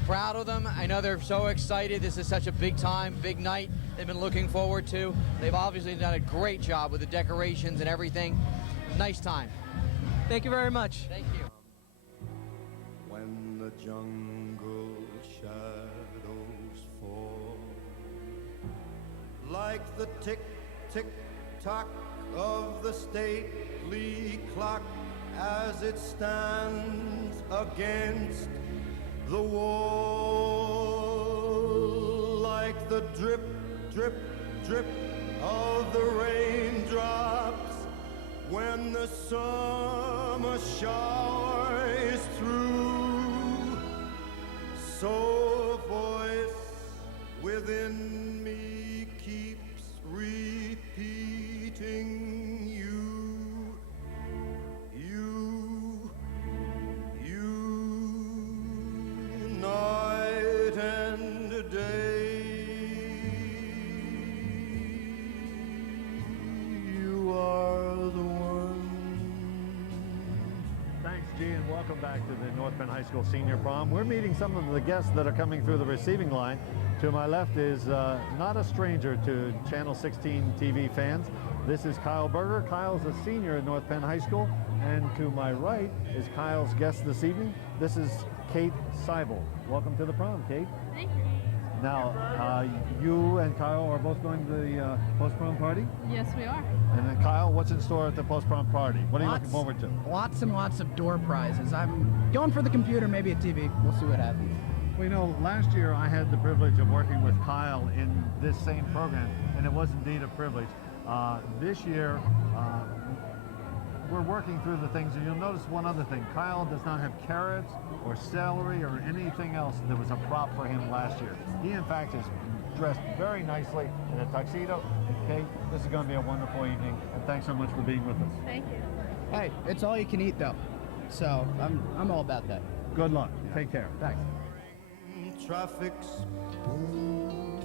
Proud of them. I know they're so excited. This is such a big time, big night they've been looking forward to. They've obviously done a great job with the decorations and everything. Nice time. Thank you very much. Thank you. When the jungle shadows fall, like the tick-tick-tock of the stately clock as it stands against the wall, like the drip, drip, drip of the raindrops when the summer shower is through, so a voice within me keeps repeating you, night and day. You are the one. Thanks, G, and welcome back to the North Penn High School Senior Prom. We're meeting some of the guests that are coming through the receiving line. To my left is not a stranger to Channel 16 TV fans. This is Kyle Berger. Kyle's a senior at North Penn High School. And to my right is Kyle's guest this evening. This is Kate Seibel. Welcome to the prom, Kate. Thank you. Now, you and Kyle are both going to the post-prom party? Yes, we are. And then Kyle, what's in store at the post-prom party? What are you looking forward to? Lots and lots of door prizes. I'm going for the computer, maybe a TV. We'll see what happens. Well, you know, last year I had the privilege of working with Kyle in this same program, and it was indeed a privilege. This year, we're working through the things, and you'll notice one other thing. Kyle does not have carrots or celery or anything else that was a prop for him last year. He, in fact, is dressed very nicely in a tuxedo. And Kate, this is going to be a wonderful evening, and thanks so much for being with us. Thank you. Hey, it's all you can eat, though. So I'm all about that. Good luck. Take care. Thanks. Traffic's boom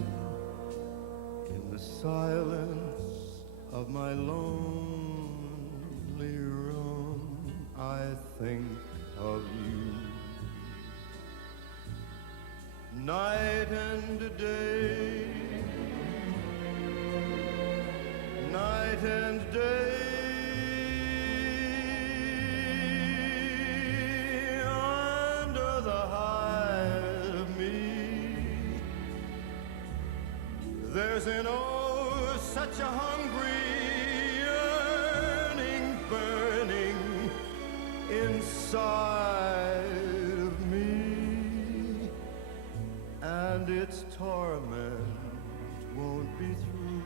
in the silence of my lonely think of you. Night and day, night and day, under the hide of me, there's an oh such a hungry yearning burning inside of me, and its torment won't be through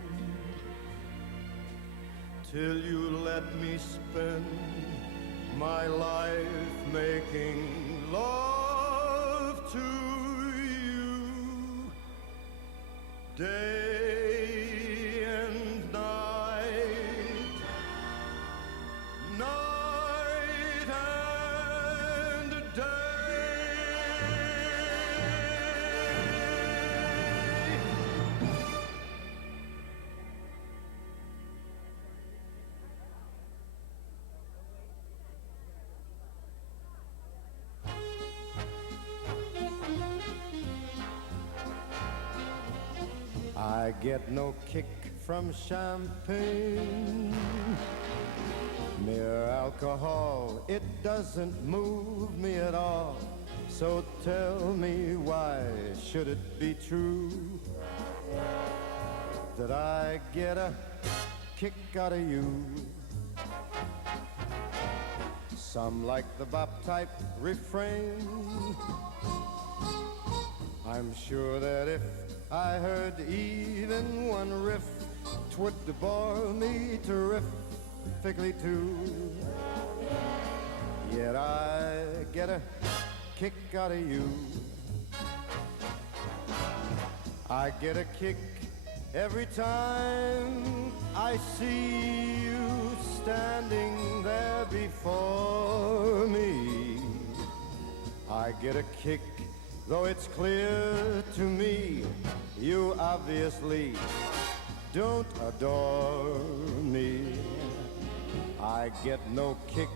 till you let me spend my life making love to you, day and night, night and day. I get no kick from champagne. Mere alcohol, it doesn't move me at all. So tell me, why should it be true that I get a kick out of you? Some like the bop type refrain. I'm sure that if I heard even one riff, 'twould bore me terrifically too. Yet I get a kick out of you. I get a kick every time I see you standing there before me. I get a kick, though it's clear to me you obviously don't adore me. I get no kick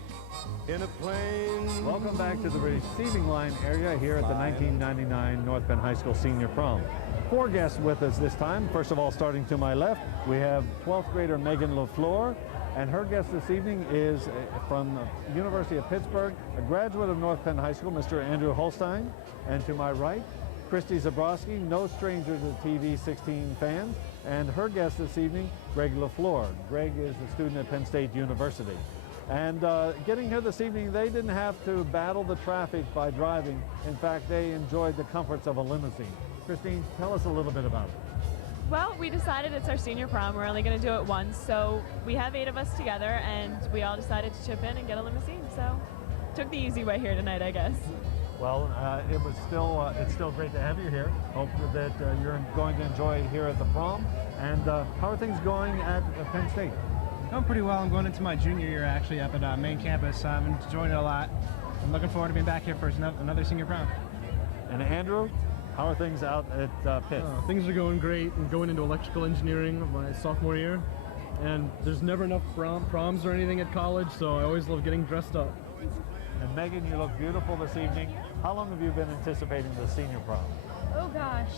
in a plane. Welcome back to the receiving line area here at the 1999 North Penn High School Senior Prom. 4 guests with us this time. First of all, starting to my left, we have 12th grader Megan LaFleur, and her guest this evening is from the University of Pittsburgh, a graduate of North Penn High School, Mr. Andrew Holstein. And to my right, Christy Zabrowski, no stranger to TV 16 fans, and her guest this evening, Greg LaFleur. Greg is a student at Penn State University. And getting here this evening, they didn't have to battle the traffic by driving. In fact, they enjoyed the comforts of a limousine. Christine, tell us a little bit about it. Well, we decided it's our senior prom. We're only going to do it once, so we have 8 of us together, and we all decided to chip in and get a limousine. So took the easy way here tonight, I guess. Well, it's still great to have you here. Hope that you're going to enjoy it here at the prom. And how are things going at Penn State? Going pretty well. I'm going into my junior year actually up at main campus. I'm enjoying it a lot. I'm looking forward to being back here for another senior prom. And Andrew, how are things out at Pitt? Things are going great. I'm going into electrical engineering my sophomore year. And there's never enough proms or anything at college, so I always love getting dressed up. And Megan, you look beautiful this evening. How long have you been anticipating the senior prom? Oh gosh,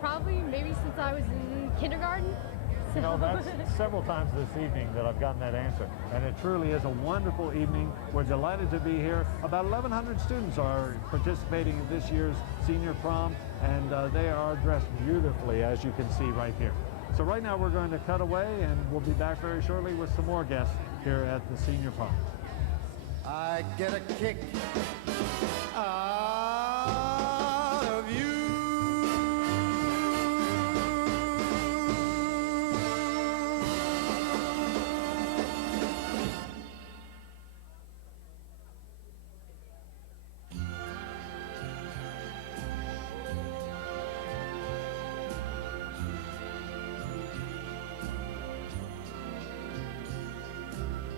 probably maybe since I was in kindergarten. You know, that's several times this evening that I've gotten that answer. And it truly is a wonderful evening. We're delighted to be here. About 1,100 students are participating in this year's senior prom, and they are dressed beautifully, as you can see right here. So right now we're going to cut away, and we'll be back very shortly with some more guests here at the senior prom. I get a kick out of you.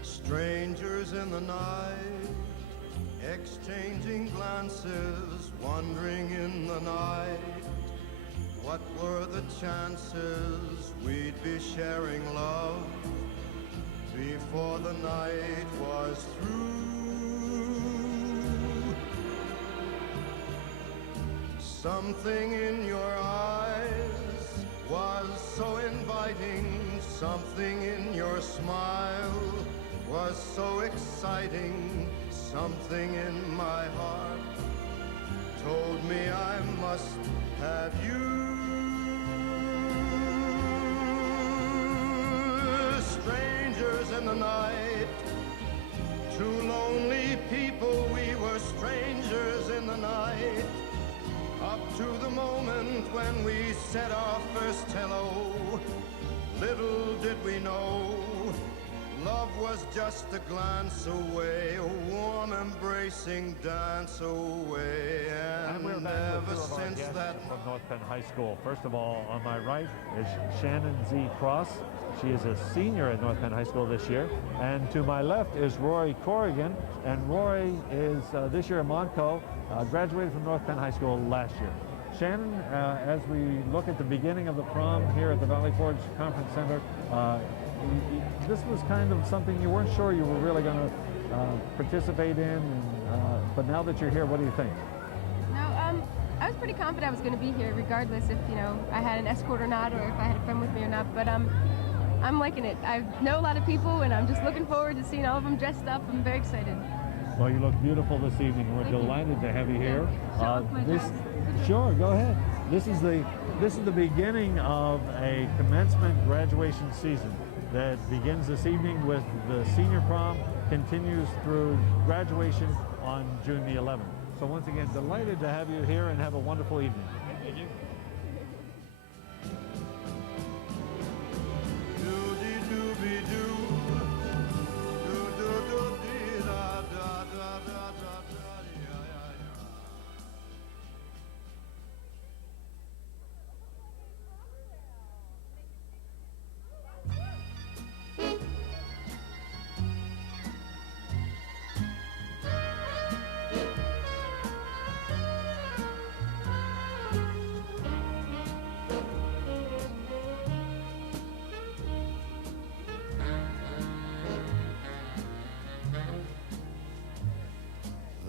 Strangers in the night, exchanging glances, wandering in the night. What were the chances we'd be sharing love before the night was through? Something in your eyes was so inviting. Something in your smile was so exciting. Something in my heart told me I must have you. Strangers in the night, two lonely people, we were strangers in the night. Up to the moment when we said our first hello, little did we know, love was just a glance away, a warm embracing dance away. And we're back ever with two of our since guests that from North Penn High School. First of all, on my right is Shannon Z. Cross. She is a senior at North Penn High School this year. And to my left is Rory Corrigan. And Rory is this year a Montco, graduated from North Penn High School last year. Shannon, as we look at the beginning of the prom here at the Valley Forge Conference Center, this was kind of something you weren't sure you were really going to participate in, but now that you're here, what do you think? No, I was pretty confident I was going to be here, regardless if I had an escort or not, or if I had a friend with me or not. But I'm liking it. I know a lot of people, and I'm just looking forward to seeing all of them dressed up. I'm very excited. Well, you look beautiful this evening. We're delighted to have you here. Sure, go ahead. This is the beginning of a commencement graduation season that begins this evening with the senior prom, continues through graduation on June the 11th. So once again, delighted to have you here and have a wonderful evening. Thank you.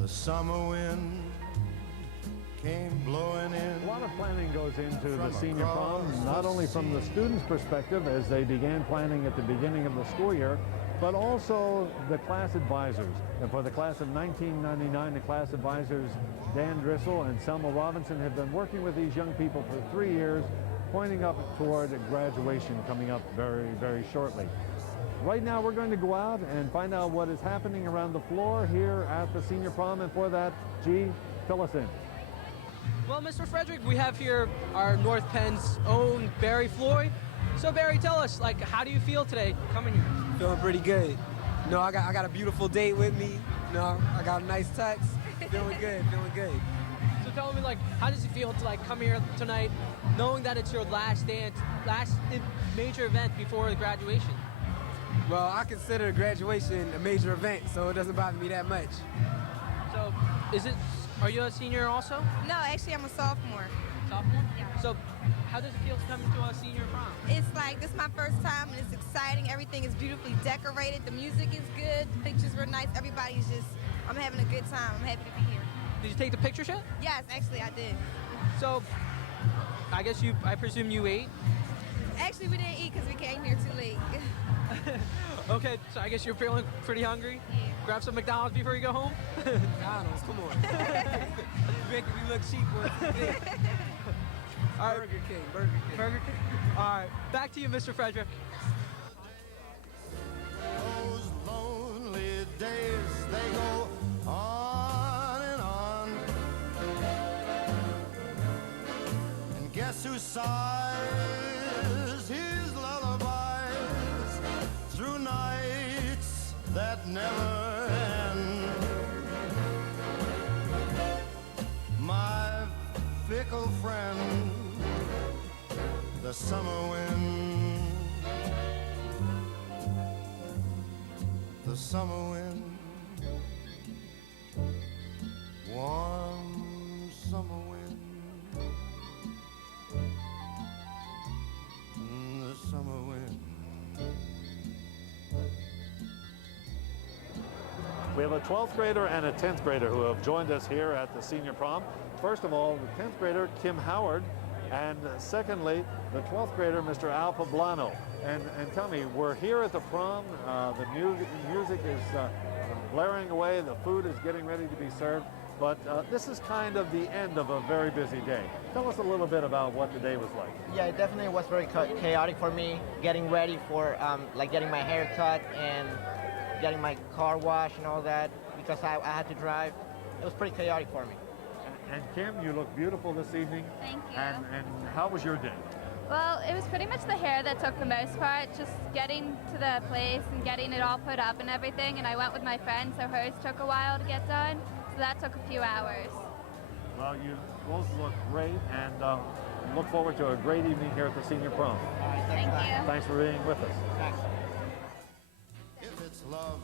the summer wind came blowing in. A lot of planning goes into the senior prom, not only from the students' perspective as they began planning at the beginning of the school year, but also the class advisors. And for the class of 1999, the class advisors Dan Driscoll and Selma Robinson have been working with these young people for 3 years, pointing up toward graduation coming up very, very shortly. Right now we're going to go out and find out what is happening around the floor here at the senior prom, and for that, G, fill us in. Well, Mr. Frederick, we have here our North Penn's own Barry Floyd. So Barry, tell us, how do you feel today coming here? Feeling pretty good. I got a beautiful date with me. I got a nice text. Feeling good, feeling good. So tell me, how does it feel to come here tonight, knowing that it's your last major event before the graduation? Well, I consider graduation a major event, so it doesn't bother me that much. So, are you a senior also? No, actually I'm a sophomore. Sophomore? Yeah. So, how does it feel to come to a senior prom? It's this is my first time, and it's exciting. Everything is beautifully decorated. The music is good. The pictures were nice. Everybody's I'm having a good time. I'm happy to be here. Did you take the pictures yet? Yes, actually I did. So, I presume you ate? Actually, we didn't eat because we came here too late. Okay, so I guess you're feeling pretty hungry? Yeah. Grab some McDonald's before you go home? McDonald's, come on. You're making me look cheap once again. All right. Burger King. Burger King? All right, back to you, Mr. Frederick. Those lonely days, they go on and on. And guess who sighs his lullabies through nights that never end? My fickle friend, the summer wind. The summer wind, warm summer wind, the summer wind. We have a 12th grader and a 10th grader who have joined us here at the senior prom. First of all, the 10th grader, Kim Howard, and secondly, the 12th grader, Mr. Al Poblano. And tell me, we're here at the prom, the music is blaring away, the food is getting ready to be served, but this is kind of the end of a very busy day. Tell us a little bit about what the day was like. Yeah, it definitely was very chaotic for me, getting ready for like getting my hair cut and getting my car washed and all that, because I had to drive. It was pretty chaotic for me. And Kim, you look beautiful this evening. Thank you. And how was your day? Well, it was pretty much the hair that took the most part, just getting to the place and getting it all put up and everything, and I went with my friend, so hers took a while to get done, so that took a few hours. Well, you both look great, and look forward to a great evening here at the senior prom. Thank you. Thanks for being with us. Thanks. If it's love,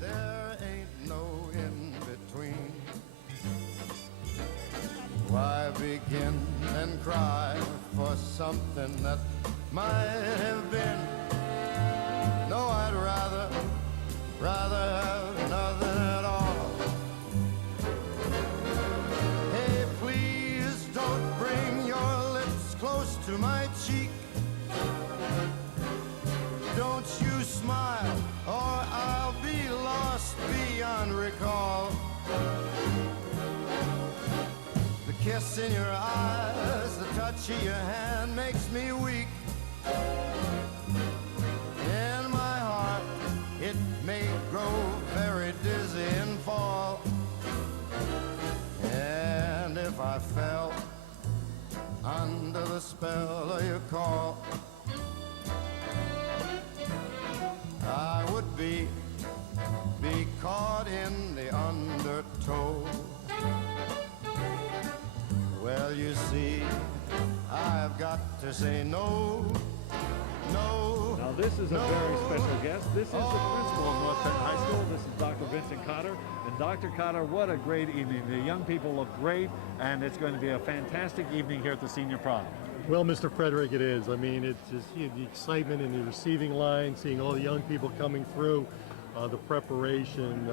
there ain't no in between. Why begin and cry for something that might have been? No, I'd rather have nothing at all. Hey, please don't bring your lips close to my cheek. Don't you smile, or I'll be lost beyond recall. The kiss in your eyes, the touch of your hand makes me weak. In my heart, it may grow very dizzy and fall. And if I fell under the spell of your call, I would be caught in the undertow. Well, you see, I've got to say no, no. Now this is a very special guest. This is the principal of North Penn High School. This is Dr. Vincent Cotter. And Dr. Cotter, what a great evening. The young people look great, and it's going to be a fantastic evening here at the senior prom. Well, Mr. Frederick, it is. I mean, it's just the excitement in the receiving line, seeing all the young people coming through, the preparation.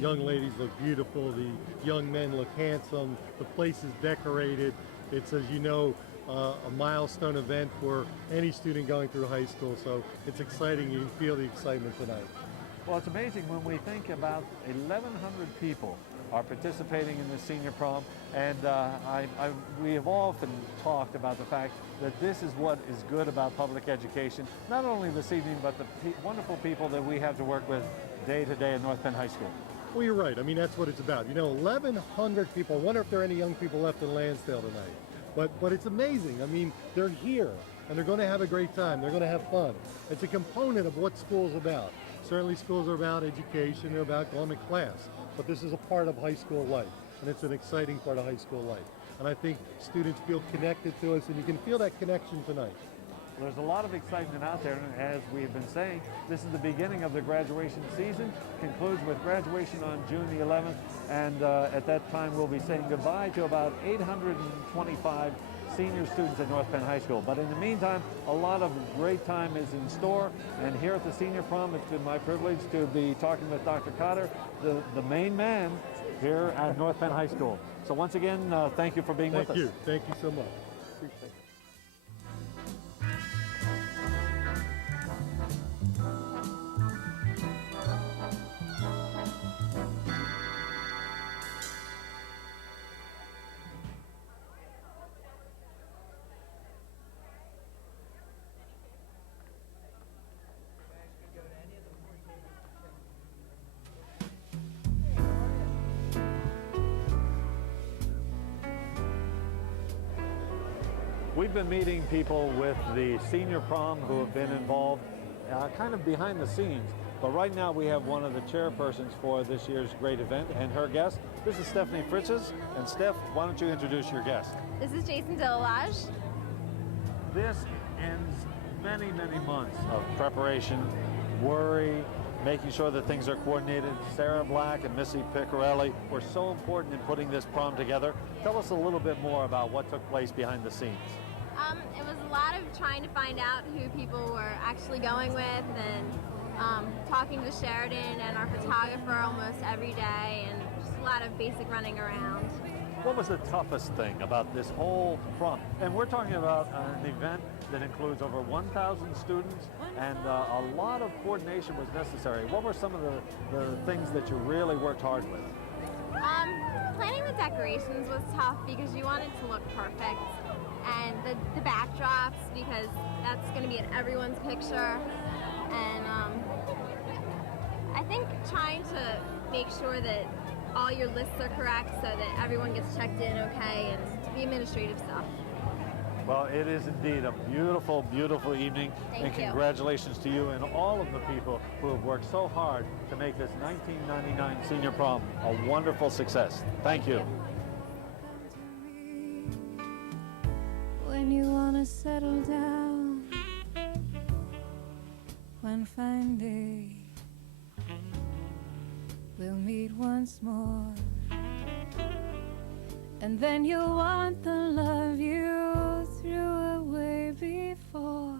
Young ladies look beautiful, the young men look handsome, the place is decorated. It's, as you know, a milestone event for any student going through high school, so it's exciting. You can feel the excitement tonight. Well, it's amazing when we think about 1,100 people are participating in the senior prom, and we have often talked about the fact that this is what is good about public education, not only this evening, but the wonderful people that we have to work with day to day at North Penn High School. Well, you're right. I mean, that's what it's about. You know, 1,100 people. I wonder if there are any young people left in Lansdale tonight. But it's amazing. I mean, they're here, and they're going to have a great time. They're going to have fun. It's a component of what school's about. Certainly schools are about education, they're about going to class. But this is a part of high school life, and it's an exciting part of high school life. And I think students feel connected to us, and you can feel that connection tonight. There's a lot of excitement out there, and as we've been saying, this is the beginning of the graduation season, concludes with graduation on June the 11th, and at that time we'll be saying goodbye to about 825 senior students at North Penn High School. But in the meantime, a lot of great time is in store, and here at the senior prom, it's been my privilege to be talking with Dr. Cotter, the main man here at North Penn High School. So once again, thank you for being with us. Thank you. Thank you so much. Appreciate it. We've been meeting people with the senior prom who have been involved kind of behind the scenes. But right now we have one of the chairpersons for this year's great event and her guest. This is Stephanie Fritzes. And Steph, why don't you introduce your guest? This is Jason Dillalage. This ends many, many months of preparation, worry, making sure that things are coordinated. Sarah Black and Missy Piccarelli were so important in putting this prom together. Tell us a little bit more about what took place behind the scenes. It was a lot of trying to find out who people were actually going with and talking to Sheridan and our photographer almost every day, and just a lot of basic running around. What was the toughest thing about this whole prom? And we're talking about an event that includes over 1,000 students, and a lot of coordination was necessary. What were some of the things that you really worked hard with? Planning the decorations was tough because you want it to look perfect, and the backdrops, because that's going to be in everyone's picture, and I think trying to make sure that all your lists are correct so that everyone gets checked in okay, and the administrative stuff. Well, it is indeed a beautiful, beautiful evening. Thank and you. congratulations to you and all of the people who have worked so hard to make this 1999 senior prom a wonderful success. Thank you. When you wanna settle down one fine day, we'll meet once more, and then you'll want the love you threw away before.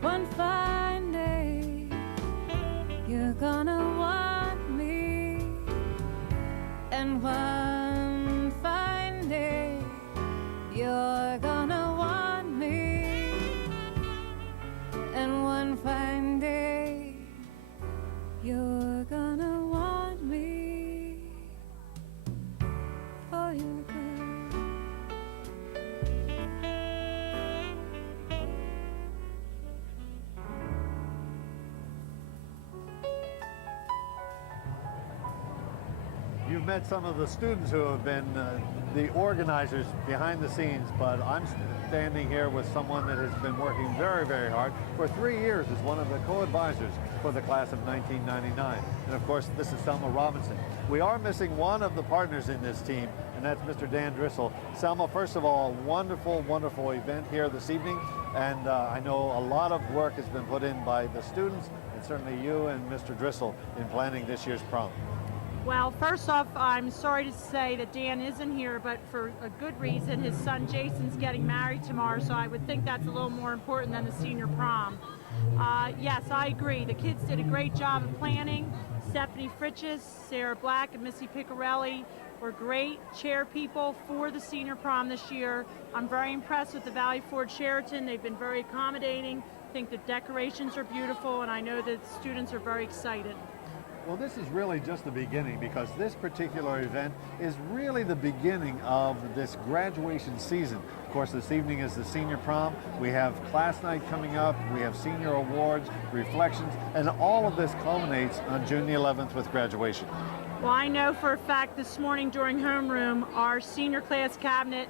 One fine day, you're gonna want me, and one fine day, you're gonna want me, and one fine day, you're gonna want me for your good. You've met some of the students who have been the organizers behind the scenes, but I'm standing here with someone that has been working very, very hard for 3 years as one of the co-advisors for the class of 1999. And of course, this is Selma Robinson. We are missing one of the partners in this team, and that's Mr. Dan Drissel. Selma, first of all, wonderful, wonderful event here this evening. And I know a lot of work has been put in by the students, and certainly you and Mr. Drissel in planning this year's prom. Well, first off, I'm sorry to say that Dan isn't here, but for a good reason. His son Jason's getting married tomorrow, so I would think that's a little more important than the senior prom. Yes, I agree. The kids did a great job of planning. Stephanie Fritches, Sarah Black, and Missy Piccarelli were great chair people for the senior prom this year. I'm very impressed with the Valley Forge Sheraton. They've been very accommodating. I think the decorations are beautiful, and I know that students are very excited. Well, this is really just the beginning, because this particular event is really the beginning of this graduation season. Of course, this evening is the senior prom. We have class night coming up. We have senior awards, reflections, and all of this culminates on June the 11th with graduation. Well, I know for a fact this morning during homeroom, our senior class cabinet,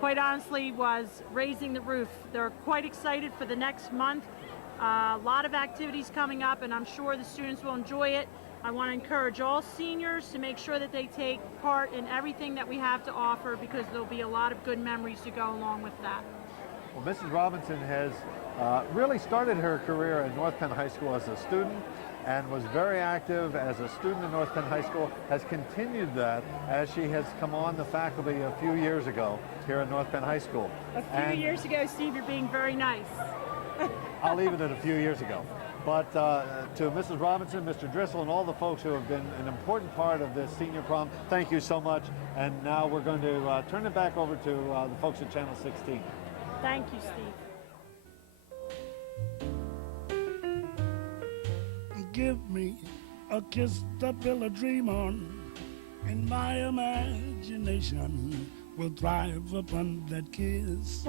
quite honestly, was raising the roof. They're quite excited for the next month. A lot of activities coming up, and I'm sure the students will enjoy it. I want to encourage all seniors to make sure that they take part in everything that we have to offer, because there'll be a lot of good memories to go along with that. Well, Mrs. Robinson has really started her career at North Penn High School as a student, and was very active as a student at North Penn High School, has continued that as she has come on the faculty a few years ago here at North Penn High School. A few years ago, Steve, you're being very nice. I'll leave it at a few years ago. But to Mrs. Robinson, Mr. Drissel, and all the folks who have been an important part of this senior prom, thank you so much. And now we're going to turn it back over to the folks at Channel 16. Thank you, Steve. Give me a kiss to build a dream on, and my imagination will thrive upon that kiss.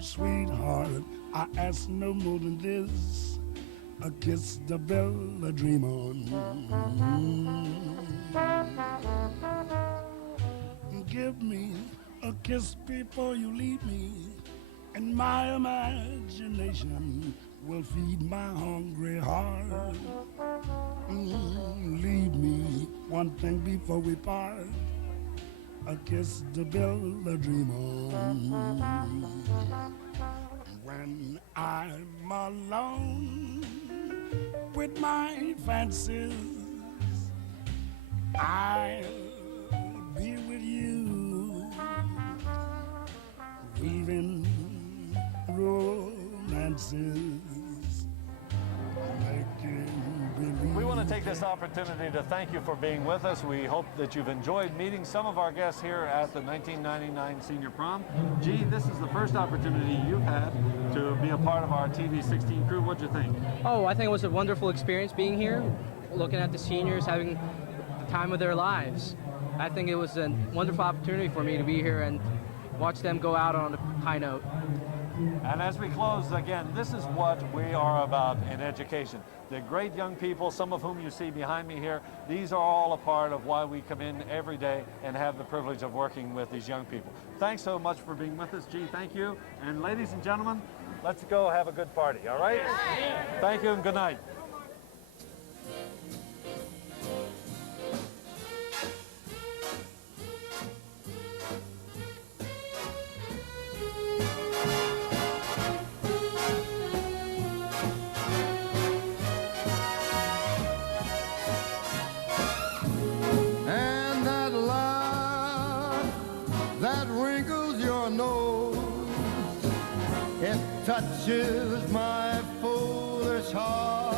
Sweetheart, I ask no more than this, a kiss to build a dream on. Give me a kiss before you leave me, and my imagination will feed my hungry heart. Leave me one thing before we part, a kiss to build a dream on. When I'm alone with my fancies, I'll be with you, weaving romance faces, making believe. We want to take this opportunity to thank you for being with us. We hope that you've enjoyed meeting some of our guests here at the 1999 Senior Prom. Gee, this is the first opportunity you've had to be a part of our TV 16 crew. What'd you think? Oh, I think it was a wonderful experience being here, looking at the seniors, having the time of their lives. I think it was a wonderful opportunity for me to be here and watch them go out on a high note. And as we close, again, this is what we are about in education. The great young people, some of whom you see behind me here, these are all a part of why we come in every day and have the privilege of working with these young people. Thanks so much for being with us, G. Thank you. And ladies and gentlemen, let's go have a good party, all right? Thank you and good night. And that laugh that wrinkles your nose, it touches my foolish heart.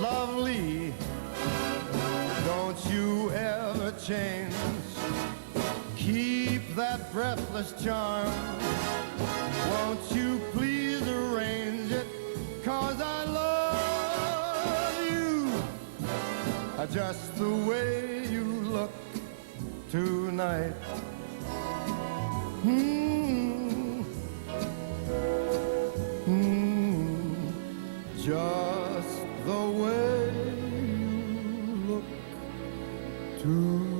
Lovely, don't you ever change. Keep that breathless charm. Won't you please arrange it? 'Cause I love you just the way you look tonight. Just the way you look tonight.